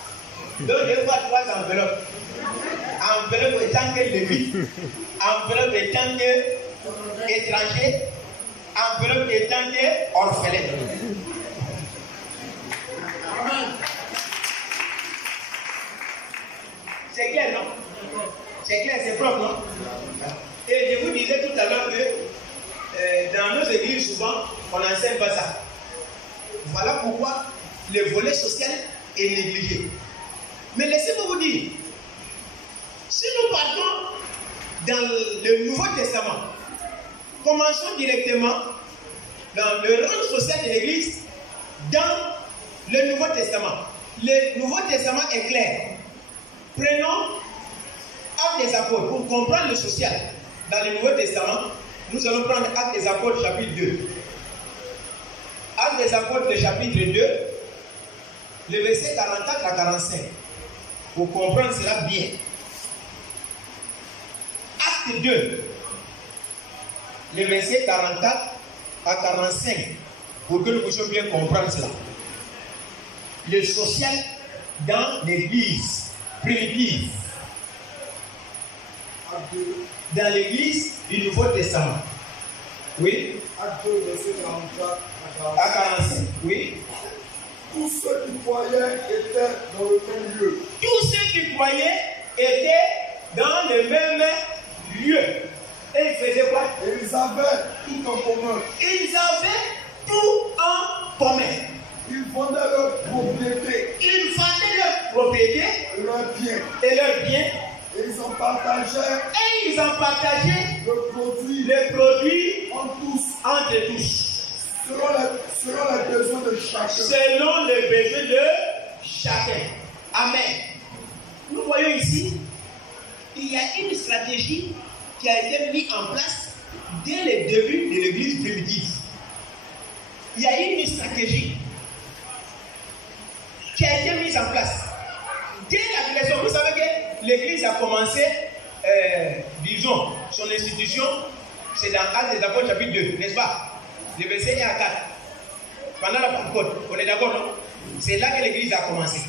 Donc, je vois 3 enveloppes. Enveloppe étant que lévite, enveloppe étant que étranger, enveloppe étant que orphelin. C'est clair, non? C'est clair, c'est propre, non? Et je vous disais tout à l'heure que dans nos églises, souvent, on n'enseigne pas ça. Voilà pourquoi le volet social est négligé. Mais laissez-moi vous dire, si nous partons dans le Nouveau Testament, commençons directement dans le rôle social de l'Église dans le Nouveau Testament. Le Nouveau Testament est clair. Prenons Actes des Apôtres pour comprendre le social. Dans le Nouveau Testament, nous allons prendre Actes des Apôtres chapitre 2. Actes des Apôtres, le chapitre 2, le verset 44 à 45. Pour comprendre cela bien. Acte 2, le verset 44 à 45. Pour que nous puissions bien comprendre cela. Le social dans l'église primitive. Dans l'église du Nouveau Testament. Oui. Acte 2, verset 44 à 45. Oui. Tous ceux qui croyaient étaient dans le même lieu. Tous ceux qui croyaient étaient dans le même lieu. Et ils faisaient quoi? Et ils avaient tout en commun. Ils avaient tout en commun. Ils vendaient leurs propriétés. Ils vendaient leurs propriétés et leurs biens. Et leurs biens. Et ils en partageaient. Et ils en partageaient le produit entre tous. Selon les besoins de chacun. Selon les besoins de chacun. Amen. Nous voyons ici, il y a une stratégie qui a été mise en place dès le début de l'église primitive. Il y a une stratégie qui a été mise en place. Dès la création, vous savez que l'église a commencé, disons, son institution, c'est dans Actes des Apôtres chapitre 2, n'est-ce pas? Le verset 1 à 4. Pendant la Pentecôte, on est d'accord, non? C'est là que l'église a commencé.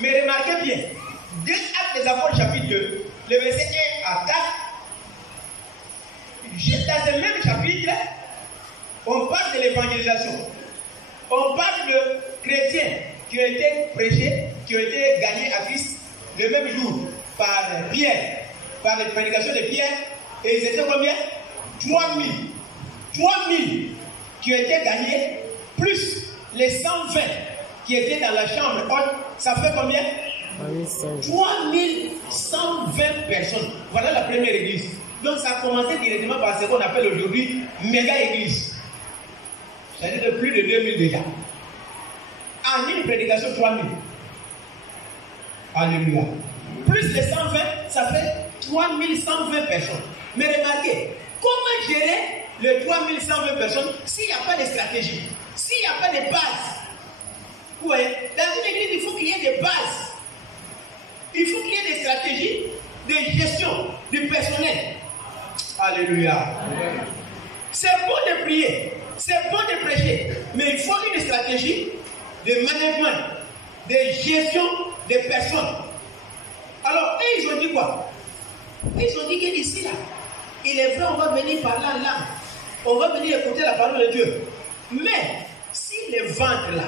Mais remarquez bien, dès Actes des Apôtres chapitre 2, le verset 1 à 4, juste dans ce même chapitre, on parle de l'évangélisation. On parle de chrétiens qui ont été prêchés, qui ont été gagnés à Christ le même jour par Pierre, par les prédications de Pierre. Et ils étaient combien? 3000. 3000 qui ont été gagnés, plus les 120 qui étaient dans la chambre haute. Ça fait combien? 3120 personnes. Voilà la première église. Donc ça a commencé directement par ce qu'on appelle aujourd'hui méga église. C'est-à-dire de plus de 2000 déjà. En une prédication, 3000. Alléluia. Plus les 120, ça fait 3120 personnes. Mais remarquez, comment gérer les 3120 personnes s'il n'y a pas de stratégie, s'il n'y a pas de base? Ouais. Dans une église, il faut qu'il y ait des bases. Il faut qu'il y ait des stratégies de gestion du personnel. Alléluia. C'est bon de prier, c'est bon de prêcher, mais il faut une stratégie de management, de gestion des personnes. Alors, eux, ils ont dit quoi? Ils ont dit qu'ici, là, il est vrai, on va venir parler en langue. On va venir écouter la parole de Dieu. Mais, si le ventre, là,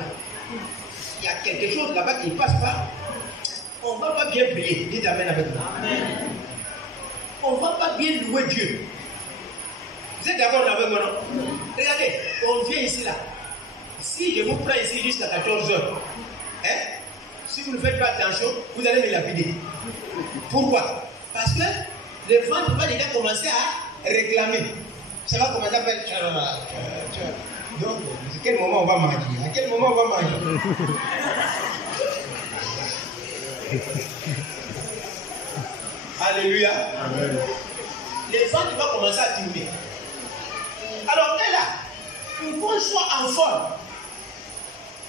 il y a quelque chose là-bas qui ne passe pas, on ne va pas bien prier. Dites Amen avec moi. On ne va pas bien louer Dieu. Vous êtes d'accord avec moi, non? Regardez, on vient ici, là. Si je vous prends ici jusqu'à 14 heures, hein? Si vous ne faites pas attention, vous allez me lapider. Pourquoi? Parce que le ventre va déjà commencer à réclamer. Ça va commencer à faire. Donc, à quel moment on va manger? À quel moment on va manger? Alléluia. Amen. Le ventre va commencer à diminuer. Alors, là, pour qu'on soit en forme,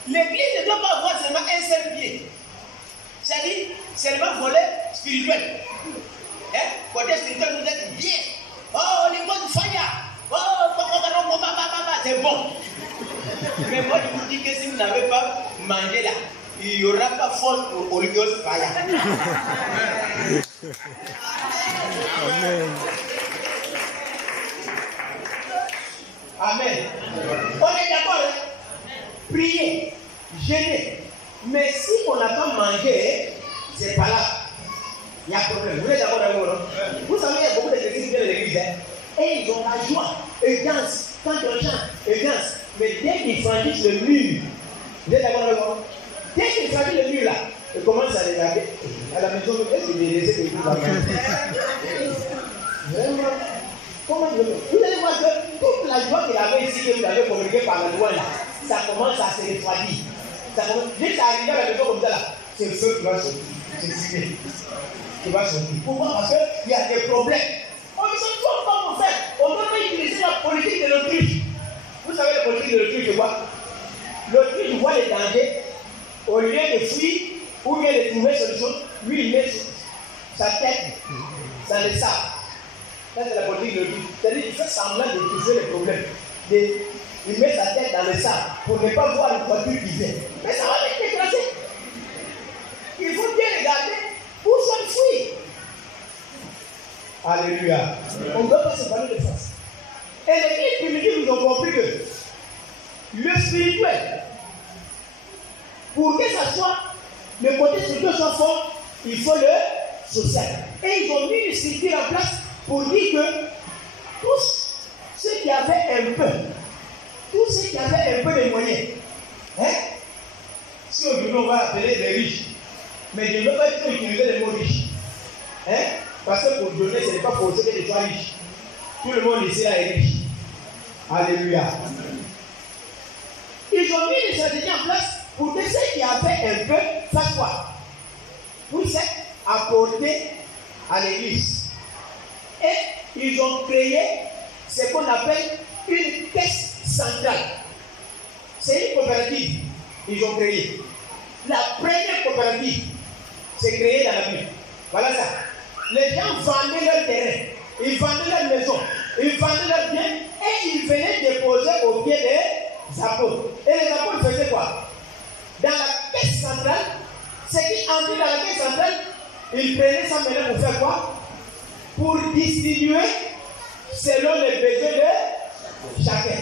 l'église ne doit pas avoir seulement un seul pied. C'est-à-dire, seulement volet spirituel. Hein? Côté spirituel, vous êtes bien. Oh, les bonnes fire. Oh, c'est bon. Mais moi, je vous dis que si vous n'avez pas mangé là, il n'y aura pas force au Holy Ghost fire. Amen. Amen. On est d'accord, hein? Prier, jeûner. Mais si on n'a pas mangé, c'est pas là. Il y a un problème. Vous êtes d'accord avec moi, non? Vous savez, il y a beaucoup de chrétiens qui viennent de l'église, hein? Et ils ont la joie. Ils dansent. Quand on chante, ils dansent. Mais dès qu'ils franchissent le mur, vous êtes d'accord avec moi? Dès qu'ils franchissent le mur là, ils commencent à regarder. À la maison, est-ce que j'ai laissé des choses à manger? Vraiment? Comment vous allez voir que toute la joie qu'il avait ici, que vous avez communiqué par la loi là, ça commence à se refroidir. Dès qu'arrive à la maison comme ça là, c'est le feu qui va sortir. C'est le feu qui va sortir. Pourquoi? Parce qu'il y a des problèmes. On ne sait pas comment faire. On ne peut pas utiliser la politique de l'autruche. Vous savez la politique de l'autruche, c'est quoi? L'autruche voit les dangers. Au lieu de fuir ou bien de trouver solution, lui il met sa tête dans le sable. Ça c'est la politique de l'autruche. C'est-à-dire qu'il fait semblant de trouver les problèmes. Il met sa tête dans le sable pour ne pas voir le voiture qui vient. Mais ça va être déclenché. Il faut bien regarder pour s'enfuir. Alléluia. On ne doit pas se parler de face. Et les églises primitives nous ont compris que le spirituel, pour que ça soit, le côté spirituel soit fort, il faut le social. Et ils ont mis une structure en place pour dire que tous ceux qui avaient un peu, tous ceux qui avaient un peu de moyens, hein? Si aujourd'hui on va appeler les riches, mais je ne veux pas utiliser le mot riche, hein? Parce que pour donner, ce n'est pas forcé que tu sois riche. Tout le monde ici là est riche. Alléluia. Ils ont mis une stratégie en place pour que ceux qui avaient un peu fassent quoi? Oui, c'est apporter à l'église. Et ils ont créé ce qu'on appelle une caisse centrale. C'est une coopérative qu'ils ont créée. La première coopérative s'est créée dans la Bible. Voilà ça. Les gens vendaient leur terrain, ils vendaient leur maison, ils vendaient leurs biens et ils venaient déposer au pied des apôtres. Et les apôtres faisaient quoi? Dans la caisse centrale, ce qui entrait dans la caisse centrale, ils prenaient ça maintenant pour faire quoi? Pour distribuer selon les besoins de chacun.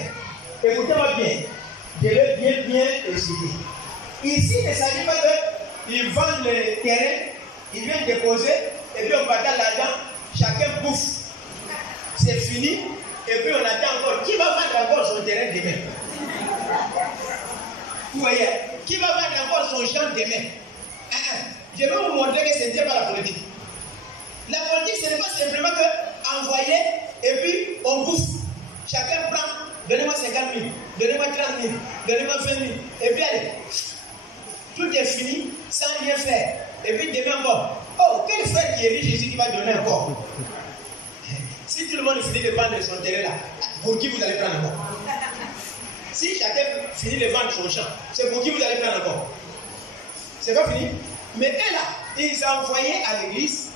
Écoutez-moi bien, je vais bien expliquer. Ici, il ne s'agit pas qu'ils vendent le terrain, ils viennent déposer, et puis on partage l'argent, chacun bouffe. C'est fini, et puis on attend encore. Qui va vendre encore son terrain demain? Vous voyez, qui va vendre encore son champ demain? Je vais vous montrer que ce n'est pas la politique. La politique, ce n'est pas simplement que envoyer, et puis on bouffe. Chacun prend, donnez-moi 50 000, donnez-moi 30 000, donnez-moi 20 000, et puis allez. Tout est fini sans rien faire. Et puis demain encore. Oh, quel frère qui est riche ici qui va donner encore? Si tout le monde finit de vendre son terrain là, pour qui vous allez prendre encore? Si chacun finit de vendre son champ, c'est pour qui vous allez prendre encore? C'est pas fini? Mais eux là, ils ont envoyé à l'église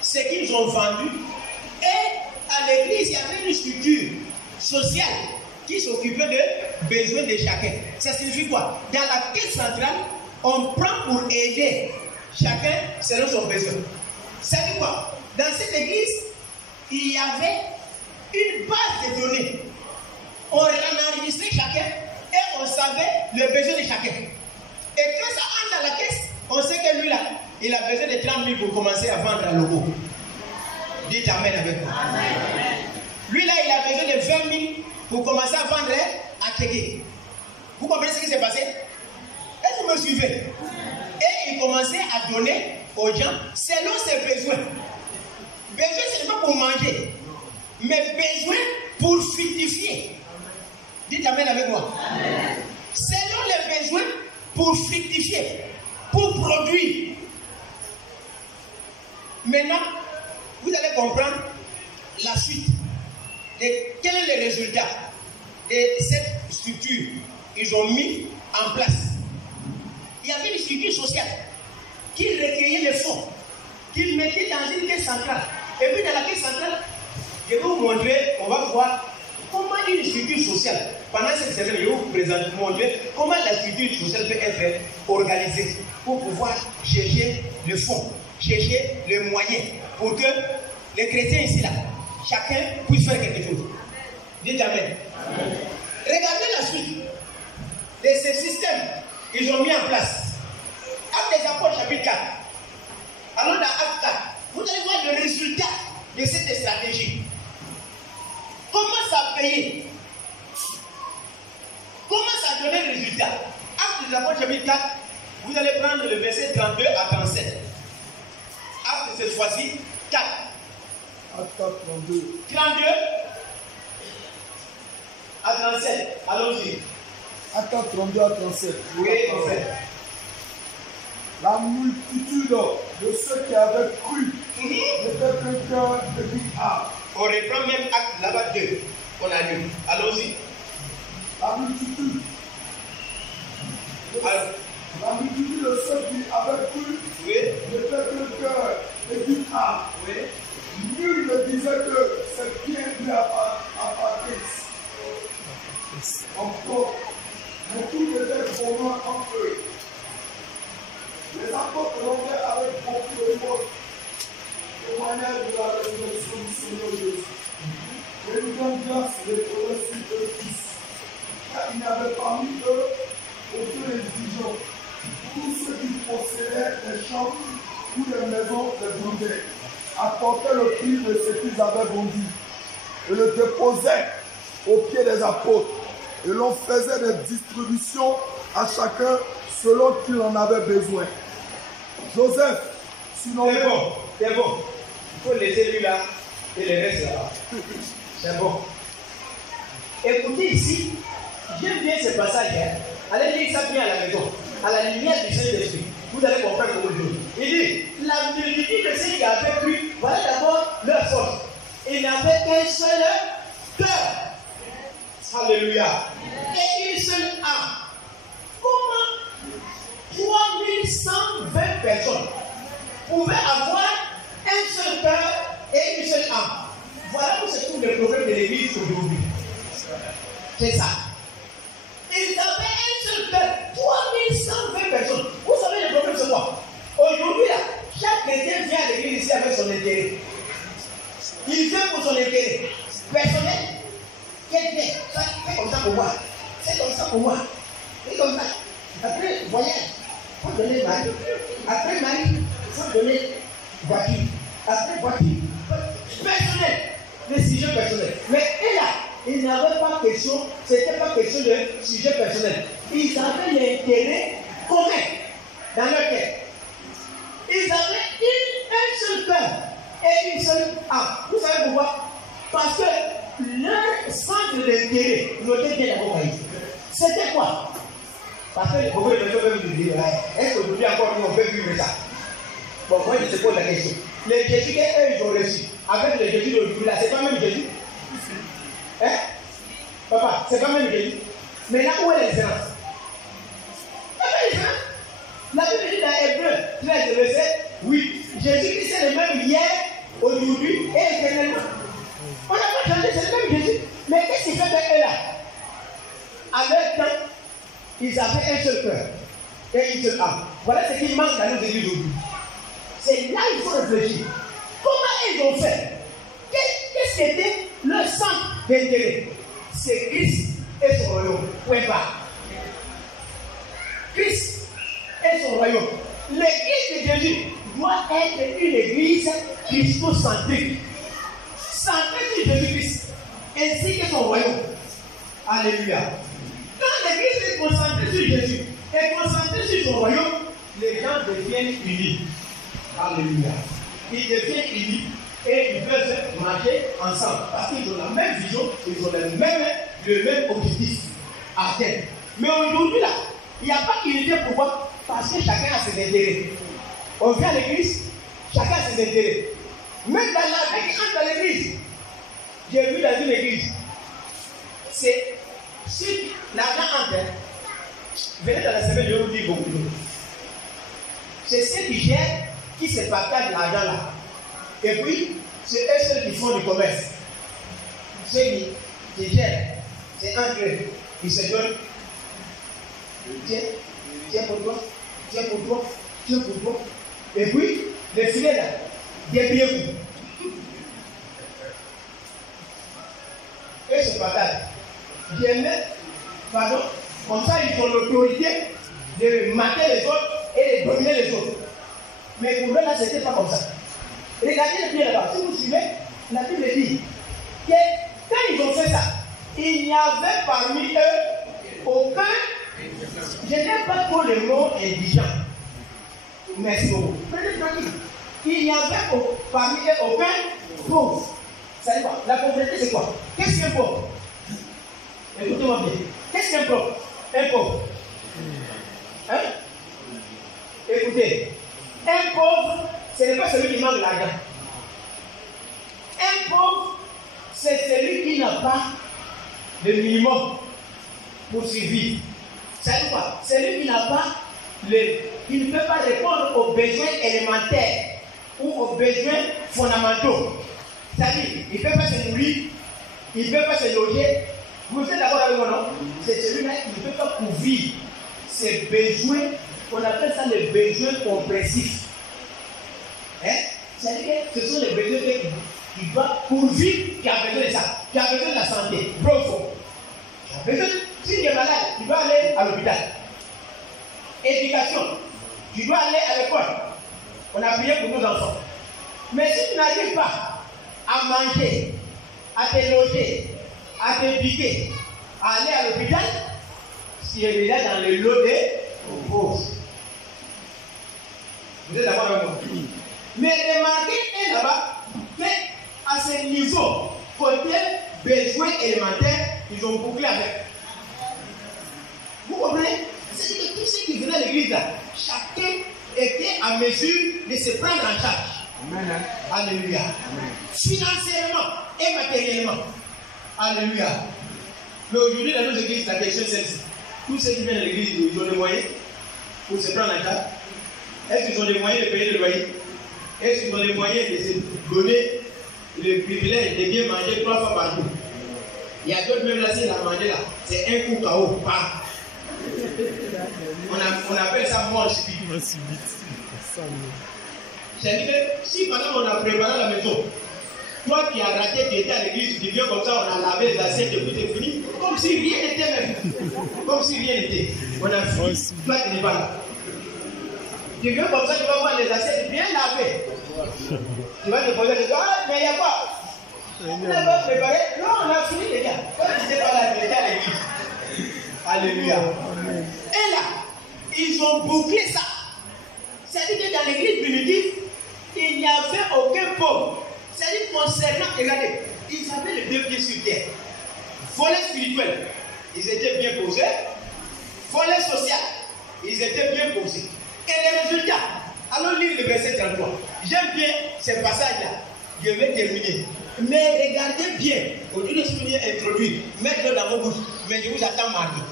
ce qu'ils ont vendu. Et à l'église, il y avait une structure sociale qui s'occupait des besoins de chacun. Ça signifie quoi? Dans la caisse centrale, on prend pour aider chacun selon son besoin. Ça veut dire quoi? Dans cette église, il y avait une base de données. On enregistrait chacun et on savait le besoin de chacun. Et quand ça entre dans la caisse, on sait que lui là, il a besoin de 30 000 pour commencer à vendre un logo. Dites Amen avec moi. Amen. Lui là, il a besoin de 20 000 pour commencer à vendre à Kéké. Vous comprenez ce qui s'est passé? Est-ce que vous me suivez? Et il commençait à donner aux gens selon ses besoins. Besoin, ce n'est pas pour manger, mais besoin pour fructifier. Dites Amen avec moi. Amen. Selon les besoins, pour fructifier, pour produire. Maintenant, vous allez comprendre la suite. Et quel est le résultat de cette structure qu'ils ont mis en place? Il y avait une structure sociale qui recueillait les fonds, qu'ils mettaient dans une caisse centrale. Et puis dans la caisse centrale, je vais vous montrer, on va voir comment une structure sociale, pendant cette semaine, je vais vous montrer comment la structure sociale peut être organisée pour pouvoir chercher le fonds, chercher le moyen pour que les chrétiens ici, là, chacun puisse faire quelque chose. Dites Amen. Amen. Regardez la suite de ce système qu'ils ont mis en place. Actes des Apôtres, chapitre 4. Allons dans Acte 4. Vous allez voir le résultat de cette stratégie. Comment ça a payé? Comment ça a donné le résultat? Actes des Apôtres, chapitre 4. Vous allez prendre le verset 32 à 37. Acte cette fois-ci 4. Acte 32. 32 à 37. Allons-y. Acte 32 à 37. Oui, en fait. La multitude de ceux qui avaient cru n'était qu'un cœur de vie âme. On reprend même acte là-bas 2 qu'on a lu. Allons-y. La multitude. Alors, La multitude de ceux qui avaient cru n'était qu'un cœur de vie âme. Oui. Nul ne disait que c'est bien lui appartisse. Encore, mais tout était commun entre eux. Les apôtres l'envoyaient avec beaucoup de force, témoignage de la résurrection du Seigneur Jésus. Et une grande grâce reposait sur eux tous. Car il n'y avait parmi eux aucun exigeant. Tous ceux qui possédaient des champs ou des maisons les vendaient, apportaient le prix de ce qu'ils avaient vendu et le déposaient aux pieds des apôtres. Et l'on faisait des distributions à chacun selon qu'il en avait besoin. Joseph, sinon. C'est bon, c'est bon. Il faut laisser lui là et le reste là. C'est bon. Écoutez ici, j'aime bien ce passage. Hein. Allez lire ça bien à la maison, à la lumière du Saint-Esprit. Vous allez comprendre aujourd'hui. Il dit, la multitude de ceux qui avaient cru, voilà d'abord leur force. Il n'avait qu'un seul cœur. Alléluia. Et une seule âme. Comment 3120 personnes pouvaient avoir un seul cœur et une seule âme? Voilà où se trouve le problème de l'église aujourd'hui. C'est ça. Ils avaient un seul cœur, 3120 personnes. Vous savez le problème c'est quoi? Aujourd'hui, là, chaque chrétien vient à l'église ici avec son intérêt. Il vient pour son intérêt personnel. Fais comme ça pour moi. Fais comme ça pour moi. Fais comme ça. Après, voyage, il faut donner mari. Après mari, il faut donner voiture. Après voiture, personnel. Les sujets personnels. Mais et là, ils n'avaient pas question, c'était pas question de sujet personnel. Ils avaient l'intérêt commun dans leur cœur. Ils avaient un seul cœur et une seule âme. Vous savez pourquoi? Parce que leur centre d'intérêt, notez bien d'abord ici. C'était quoi? Parce que beaucoup de personnes peuvent nous dire, est-ce qu'aujourd'hui encore nous on peut vivre ça? Bon, moi je te pose la question. Les Jésus qu'eux ils ont reçu, avec les Jésus d'aujourd'hui là, c'est pas même Jésus? Hein? Papa, c'est pas même Jésus. Mais là où est la différence? La Bible dit dans Hébreu 13, verset 8, Jésus-Christ c'est le même hier, aujourd'hui et éternellement. On n'a pas changé, c'est le même Jésus. Mais qu'est-ce qu'il fait d'eux là? À leur temps, ils avaient un seul cœur et une seule âme. Voilà ce qui manque dans nos églises aujourd'hui. C'est là qu'il faut réfléchir. Comment ils ont fait? Qu'est-ce qui était leur centre d'intérêt? C'est Christ et son royaume. Point barre. Christ et son royaume. L'église de Jésus doit être une église christocentrique, centrée sur Jésus-Christ, ainsi que son royaume. Alléluia. Quand l'église est concentrée sur Jésus et concentrée sur son royaume, les gens deviennent unis. Alléluia. Ils deviennent unis et ils peuvent marcher ensemble parce qu'ils ont la même vision, ils ont le même objectif à atteindre. Mais aujourd'hui là, il n'y a pas d'unité. Pourquoi? Parce que chacun a ses intérêts. On vient à l'église, chacun a ses intérêts. Même dans la vie qui entre dans l'église, j'ai vu dans une église, c'est si l'argent entre, venez dans la semaine, je vais vous dire beaucoup de choses. C'est ceux qui gèrent, qui se partagent l'argent là. Et puis, c'est eux ceux qui font du commerce. Ceux qui gèrent, c'est entre eux. Ils se donnent. Tiens pour toi, tiens pour toi, tiens pour toi. Et puis, les filets là, débrouillez-vous. Eux se partagent. Pardon, comme ça, ils ont l'autorité de mater les autres et de dominer les autres. Mais pour eux là, ce n'était pas comme ça. Regardez le pied là-bas. Si vous suivez, la Bible dit que quand ils ont fait ça, il n'y avait parmi eux aucun. Je n'aime pas trop le mot indigent. Merci beaucoup. Il n'y avait parmi eux aucun pauvre. Ça dit quoi? La pauvreté, c'est quoi? Qu'est-ce qu'un pauvre? Écoutez-moi bien. Qu'est-ce qu'un pauvre? Un pauvre. Hein? Écoutez. Un pauvre, ce n'est pas celui qui manque l'argent. Un pauvre, c'est celui qui n'a pas le minimum pour survivre. C'est quoi? Celui qui n'a pas qui ne peut pas répondre aux besoins élémentaires ou aux besoins fondamentaux. C'est-à-dire, il ne peut pas se nourrir, il ne peut pas se loger. Vous êtes d'accord avec moi, non? C'est celui-là qui ne peut pas couvrir ses besoins. On appelle ça les besoins compressifs. Hein? C'est-à-dire que ce sont les besoins qui doivent pourvivre, qui a besoin de ça. Qui a besoin de la santé. Profond. Si tu es malade, tu dois aller à l'hôpital. Éducation. Tu dois aller à l'école. On a prié pour nos enfants. Mais si tu n'arrives pas à manger, à te loger, à t'éduquer, à aller à l'hôpital, tu es déjà dans le lot des pauvres. Vous êtes d'accord avec moi? Mais remarquez là-bas qu'à ce niveau, côté besoins élémentaires, ils ont bouclé avec. Vous comprenez? C'est que tous ceux qui venaient à l'église là, chacun à mesure de se prendre en charge. Amen. Alléluia. Financièrement et matériellement. Alléluia. Mais aujourd'hui, dans nos églises, la question est celle-ci. Tous ceux qui viennent à l'église, ils ont des moyens pour se prendre en charge. Est-ce qu'ils ont des moyens de payer le loyer? Est-ce qu'ils ont les moyens de se donner le privilège de bien manger 3 fois par jour? Il y a d'autres, même là, si la manger là, c'est un coup KO, pas. On appelle ça mort subite. C'est-à-dire que si pendant on a préparé la maison, toi qui as raté, qui étais à l'église, tu viens comme ça, on a lavé les assiettes et tout est fini, comme si rien n'était même. Comme si rien n'était. On a fini, toi tu n'es pas là. Tu viens comme ça, tu vas voir les assiettes bien lavées. Tu vas te poser, tu dis, ah, mais il y a quoi? On n'a pas préparé. Non, on a fini les gars. Quand tu n'étais pas là, tu étais à l'église. Alléluia. Et là, ils ont bouclé ça. C'est-à-dire que dans l'église primitive, il n'y avait aucun pauvre. C'est-à-dire concernant, regardez, ils avaient les 2 pieds sur terre. Volet spirituel, ils étaient bien posés. Volet social, ils étaient bien posés. Et les résultats, allons lire le verset 33. J'aime bien ce passage-là. Je vais terminer. Mais regardez bien, aujourd'hui je suis introduit, mettre-le dans vos bouches, mais je vous attends mardi.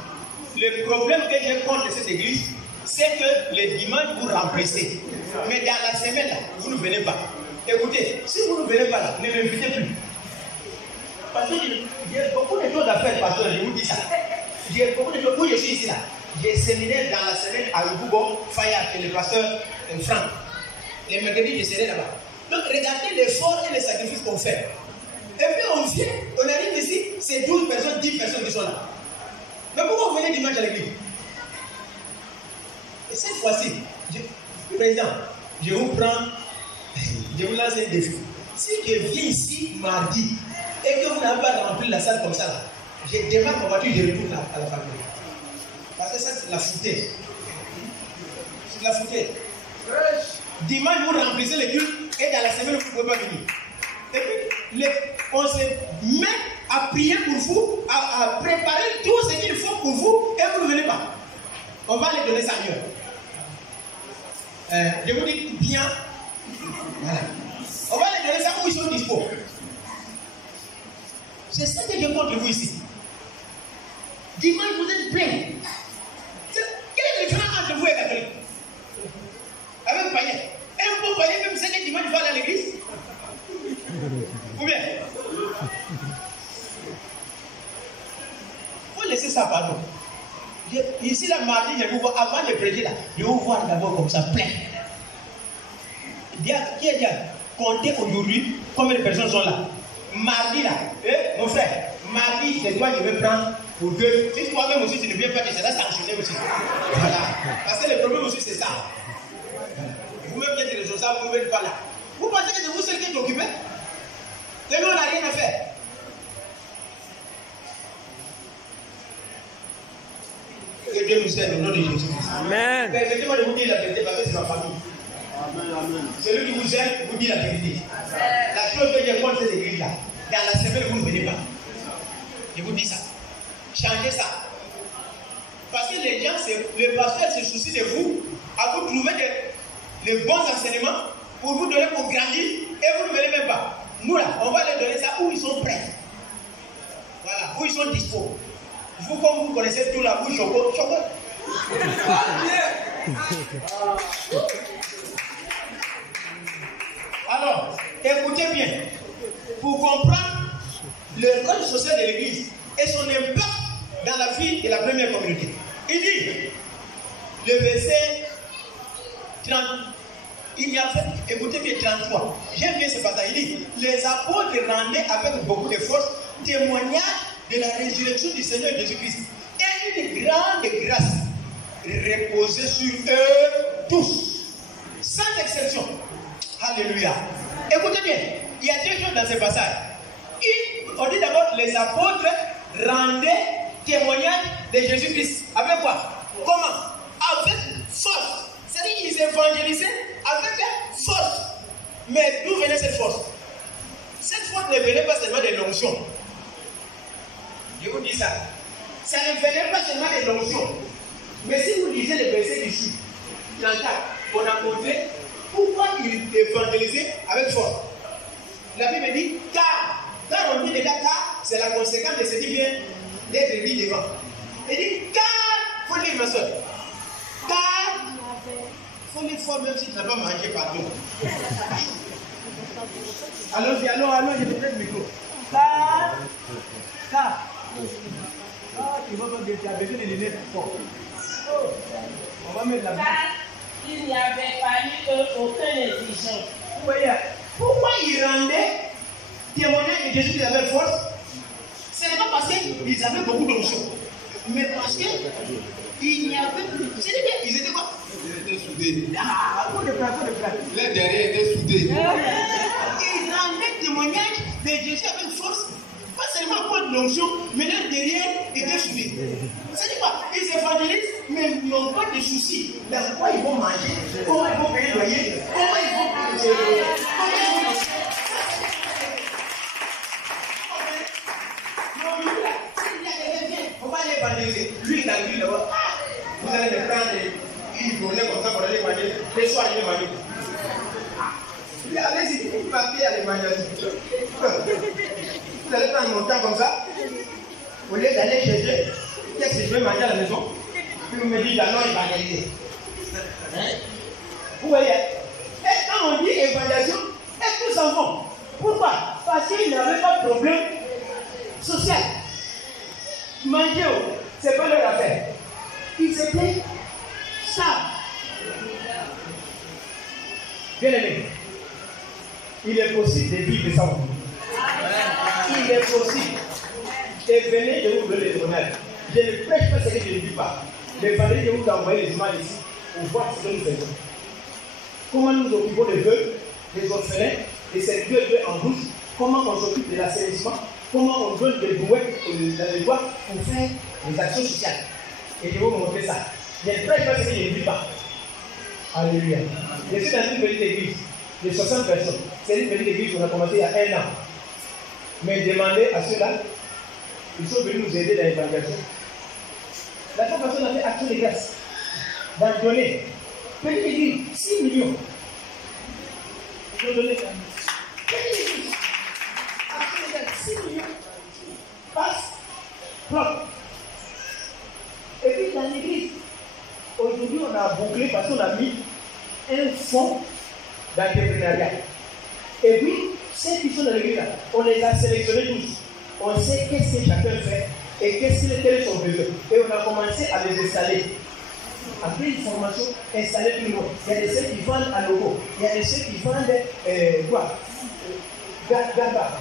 Le problème que j'ai contre cette église, c'est que les dimanches vous remplissez. Mais dans la semaine là, vous ne venez pas. Écoutez, si vous ne venez pas là, ne m'invitez plus. Parce que j'ai beaucoup de choses à faire, pasteur, je vous dis ça. J'ai beaucoup de choses. Où je suis ici là, j'ai séminaire dans la semaine à Lubugo, Faya, et le pasteur Franck. Les mercredis, je serai là-bas. Donc regardez l'effort et les sacrifices qu'on fait. Et puis on vient, on arrive ici, c'est 12 personnes, 10 personnes qui sont là. Mais pourquoi vous venez dimanche à l'église? Et cette fois-ci, président, je vous lance un défi. Si je viens ici mardi et que vous n'avez pas rempli la salle comme ça, là, je démarre ma voiture, je retourne à la famille. Parce que ça, c'est la foutaise. C'est la foutaise. Dimanche, vous remplissez les cultes et dans la semaine, vous ne pouvez pas venir. Et puis, on se met à prier pour vous, à préparer tout ce qu'il faut pour vous et vous ne venez pas. On va les donner ça ailleurs. Je vous dis bien. Voilà. On va les donner ça où ils sont dispo. C'est ça que je compte de vous ici. Dimanche, vous êtes plein. Quelle est la différence entre vous et catholique? Avec païen. Un bon païen, même c'est que dimanche, il va aller à l'église. Ou bien? Il faut laisser ça, pardon. Ici, là, mardi, je vous vois, avant de prêcher, là, je vous vois d'abord comme ça, plein. Qui est déjà compté aujourd'hui combien de personnes sont là? Mardi, là, mon frère, mardi, c'est toi qui veux prendre pour 2. Si toi-même aussi, tu ne viens pas, tu seras sanctionné aussi. Voilà. Parce que le problème aussi, c'est ça. Vous-même qui êtes responsable, vous ne venez pas là. Vous pensez que c'est vous seul qui êtes occupé? Et nous, on n'a rien à faire. Que Dieu nous aide au nom de Jésus. Amen. Permettez-moi de vous dire la vérité parce que c'est ma famille. Amen, amen. Celui qui vous aime vous dit la vérité. La chose que j'ai contre cette église-là, dans la semaine, vous ne venez pas. Je vous dis ça. Changez ça. Parce que les gens, le pasteur se soucie de vous, à vous trouver les bons enseignements pour vous donner pour grandir et vous ne venez même pas. Nous là, on va leur donner ça où ils sont prêts. Voilà, où ils sont dispo. Vous, comme vous connaissez tout là, vous choco. Alors, écoutez bien. Pour comprendre le code social de l'église et son impact dans la vie de la première communauté. Il dit, le verset 30, il y a fait, écoutez bien 33, j'aime bien ce passage, il dit, les apôtres rendaient avec beaucoup de force témoignage de la résurrection du Seigneur Jésus-Christ et une grande grâce reposait sur eux tous, sans exception. Alléluia. Écoutez bien, il y a 2 choses dans ce passage. On dit d'abord, les apôtres rendaient témoignage de Jésus-Christ. Avec quoi? Comment? Avec force. C'est-à-dire qu'ils évangélisaient avec force. Mais d'où venait cette force? Cette force ne venait pas seulement de l'onction. Je vous dis ça. Ça ne venait pas seulement de l'onction. Mais si vous lisez le verset du 34, on a montré pourquoi il évangélisait avec force. La Bible dit car. Quand on dit déjà car, c'est la conséquence de ce qui vient d'être dit devant. Il dit car, il faut lire ma soeur. Car, il faut les faire même si tu n'as pas mangé partout. Allons-y, allons, je te prends le micro. Car. Ah, tu vas pas dire, tu as besoin de lunettes fortes. On va mettre la bouche. Il n'y avait pas eu aucun exigeant. Vous voyez, pourquoi il rendait témoignage que Jésus avait force? Ce n'est pas parce qu'ils avaient beaucoup d'onction, mais parce qu'il n'y avait plus. C'est-à-dire qu'ils étaient quoi? Ils étaient soudés. Ah, coup de frère. Les derrière étaient soudés. Ils rendaient témoignage de Jésus avec force. Pas seulement pour l'onction, mais leur derrière était soudé. C'est-à-dire quoi? Ils évangélisent, mais ils n'ont pas de soucis. Mais quoi ils vont manger? Comment ils vont payer le loyer? Comment ils vont payer? On va les évangéliser. Lui, il a dit là-bas, vous allez les prendre, ils vont les comme ça pour aller évangéliser. Les soirs, il est évangélisé. Allez-y, vous partez à l'évangélisation. Vous allez prendre mon temps comme ça, au lieu d'aller chez eux, qu'est-ce que je vais manger à la maison? Puis vous me dites, non, évangéliser. Vous voyez? Et quand on dit évangélisation, est-ce que ça va? Pourquoi? Parce qu'il n'y avait pas de problème social. Manger, ce n'est pas leur affaire. Ils étaient stables. Bien aimé, il est possible de vivre ça. Il est possible. Et venez, je vous donne les témoignages. Je ne prêche pas ce que je ne dis pas. Mais fallait que vous envoyez les images ici pour voir ce que nous faisons. Comment nous occupons des veuves, des orphelins, des serviteurs en bouche. Comment on s'occupe de l'assainissement. Comment on donne des brouettes dans les bois pour faire des actions sociales. Et je vais vous montrer ça. Je ne prêche pas ce que je ne dis pas. Alléluia. Je suis dans une petite église de 60 personnes. C'est une petite église qu'on a commencé il y a 1 an. Mais demandez à ceux-là, ils sont venus nous aider dans l'évangélisation. La seule personne a fait action de grâce. Dans le donner. Petite église, 6 millions. Ils ont donné. Petite église. Action de grâce, 6 millions. Passe, propre. Et puis dans l'église, aujourd'hui on a bouclé parce qu'on a mis un fonds d'entrepreneuriat. Et puis, ceux qui sont dans l'église là, on les a sélectionnés tous. On sait qu'est-ce que chacun fait et quel est son besoin. Et on a commencé à les installer. Après une formation, installer tout le monde. Il y a des ceux qui vendent à logo. Il y a des ceux qui vendent quoi? Gamba.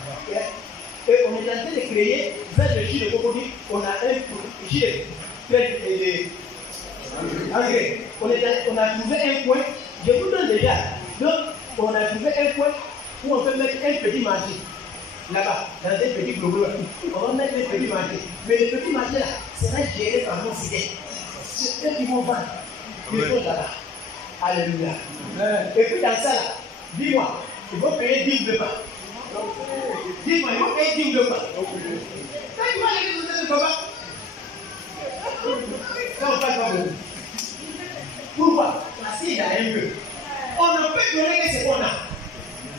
Et on est en train de créer, vers le gilet de crocodile, on a un gilet engrais. On a trouvé un coin, je vous donne déjà. Donc, on a trouvé un coin où on peut mettre un petit marché. Là-bas, dans un petit globo. On va mettre un petit marché. Mais le petit marché là, sera géré par nos fidèles. C'est eux qui vont vendre. Ils sont là-bas. Alléluia. Et puis dans ça là, dis-moi, il faut payer 10 de pain. Dis-moi, il faut payer 10 de pain. Quand tu vas aller dans le combat, non, pas de pourquoi? Parce qu'il y a un lieu. On ne peut donner que ce qu'on a.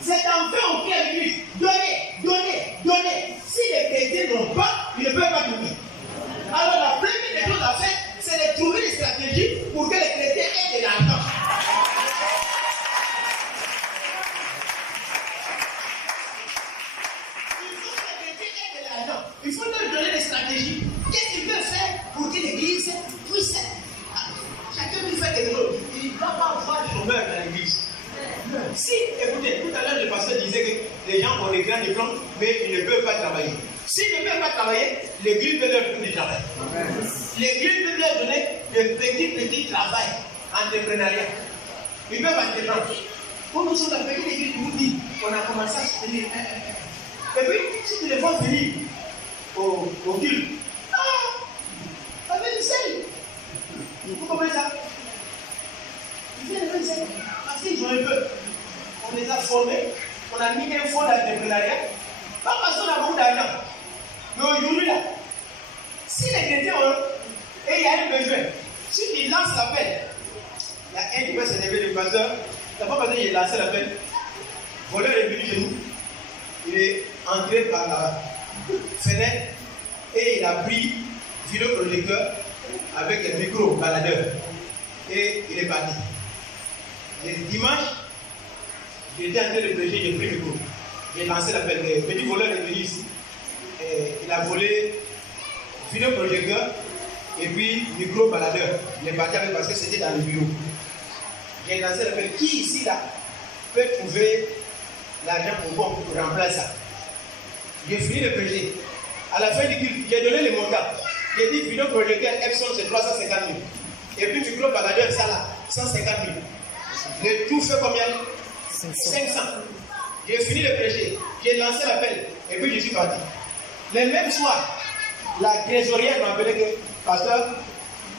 C'est en fait au cœur de l'Église. Donnez. Si les chrétiens n'ont pas, ils ne peuvent pas donner. Alors la première des choses à faire, c'est de trouver des stratégies pour que les chrétiens aient de l'argent. Il faut leur donner des stratégies. Qu'est-ce qu'ils peuvent faire pour que l'Église puisse. Chacun peut faire quelque chose. Il ne va pas avoir de chômeur dans l'Église. Si, écoutez, tout à l'heure le pasteur disait que les gens ont des grands diplômes, mais ils ne peuvent pas travailler. S'ils ne peuvent pas travailler, l'Église peut leur donner du travail. L'Église peut leur donner de petits travail, entrepreneuriat. Ils peuvent entreprendre. Comme nous sommes la petite église qui vous dit, on a commencé à soutenir. Et puis, si tu les vois venir au culte, avec du sel. Vous comprenez ça? Ils viennent avec du sel. Parce qu'ils ont un peu. On les a formés, on a mis un fonds d'entrepreneuriat. Pas parce qu'on a beaucoup d'argent. Mais aujourd'hui, là, si les chrétiens ont, et il y a un besoin, si tu lances l'appel, Il y a un qui va s'élever, le pasteur. La fois passée, il a lancé l'appel. Le voleur est venu chez nous. Il est entré par la fenêtre et il a pris le vidéoprojecteur avec un micro baladeur. Et il est parti. Le dimanche, j'étais en train de prêcher, j'ai pris le micro. J'ai lancé l'appel. Le petit voleur est venu ici. Et il a volé vidéoprojecteur et puis micro baladeur. Il est parti avec parce que c'était dans le bureau. J'ai lancé l'appel. Qui ici là peut trouver l'argent pour remplacer ça? J'ai fini de prêcher. À la fin du culte, j'ai donné les montants. J'ai dit vidéoprojecteur Epson c'est 350 000. Et puis micro baladeur ça là, 150 000. Le tout fait combien? 500. J'ai fini de prêcher. J'ai lancé l'appel et puis je suis parti. Le même soir, la trésorière m'a appelé que, pasteur,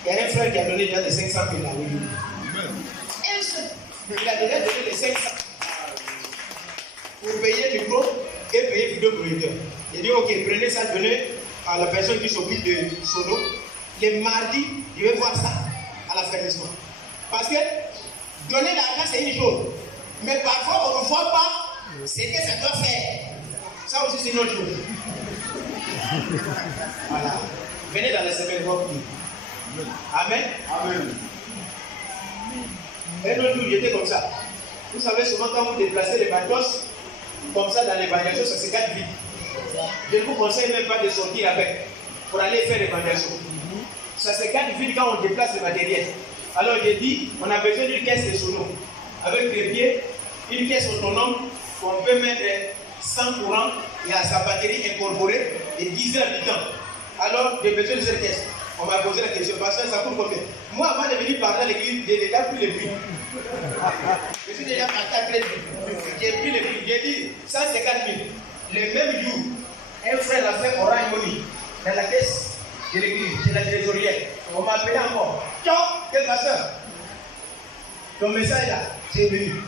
il y a un frère qui a donné déjà les 500 000 là. Un seul. Il a déjà donné les 500 pour payer le micro et payer le vidéoprojecteur. J'ai dit, ok, prenez ça, donnez à la personne qui s'occupe de Sono. Les mardis, je vais voir ça à l'affermissement. Parce que donner l'argent, c'est une chose. Mais parfois, on ne voit pas ce que ça doit faire. Ça aussi, c'est une autre chose. Voilà. Venez dans la semaine voir plus. Amen. Amen. Un autre jour, j'étais comme ça. Vous savez, souvent quand vous déplacez les matos, comme ça dans l'évangélisation, ça se garde vite. Je ne vous conseille même pas de sortir avec pour aller faire l'évangélisation. Ça se garde vite quand on déplace le matériel. Alors j'ai dit, on a besoin d'une caisse de sono. Avec les pieds, une caisse autonome qu'on peut mettre sans courant et à sa batterie incorporée et 10 heures du temps. Alors, j'ai besoin de cette caisse. On m'a posé la question, pasteur, ça coûte combien? Moi, avant de venir parler à l'église, j'ai déjà pris le prix. Je suis déjà parti à crédit. J'ai pris le prix. J'ai dit 150 000. Le même jour, un frère l'a fait Orange Money dans la caisse de l'église, chez la trésorière. On m'a appelé encore. Ciao, quel pasteur? Ton message là, c'est venu.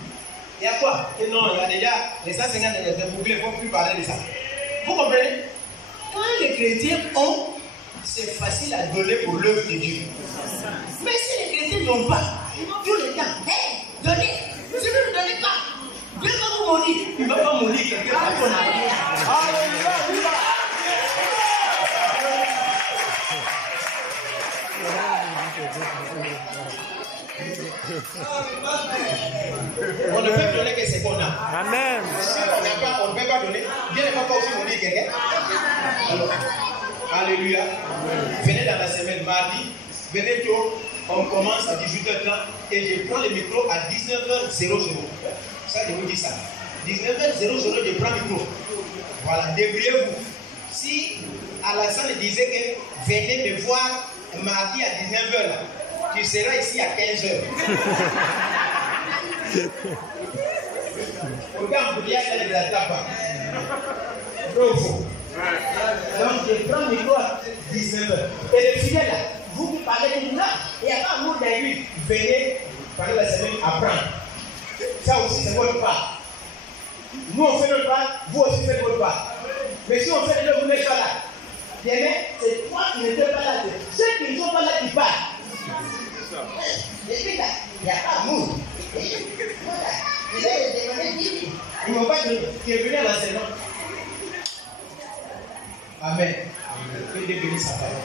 Il y a quoi? Et non, il y a déjà les 150 de boucliers, il ne faut plus parler de ça. Vous comprenez? Quand les chrétiens ont, c'est facile à donner pour l'œuvre de Dieu. Mais si les chrétiens n'ont pas, ils vont tout le temps. Hé, donnez. Si vous ne donnez pas, Dieu va vous mourir. Il ne va pas mourir quelque part. On ne peut donner que ce qu'on a. Amen. Si on n'a pas, on ne peut pas donner. Dieu ne va pas aussi mourir quelqu'un. Alléluia. Venez dans la semaine mardi. Venez tôt. On commence à 18h30 et je prends le micro à 19h00. Ça, je vous dis ça. 19h00, je prends le micro. Voilà, débrouillez-vous. Si Alassane disait que venez me voir mardi à 19h, là, tu seras ici à 15h. Regarde, vous avez de la tapa. Donc, je prends le micro à 19h. Et le fidèle là, vous qui parlez de là, il n'y a pas amour dans lui. Venez pendant la semaine apprendre. Ça aussi, c'est votre part. Nous, on fait notre part, vous aussi faites votre part. Mais si on fait les deux, vous n'êtes pas là. Bien, c'est toi qui n'étais pas là. Ceux qui ne sont pas là qui partent. Et puis là, il n'y a pas amour. Ils ne m'ont pas dit qu'ils est venu à l'enseignement. Amen. Que Dieu bénisse sa parole.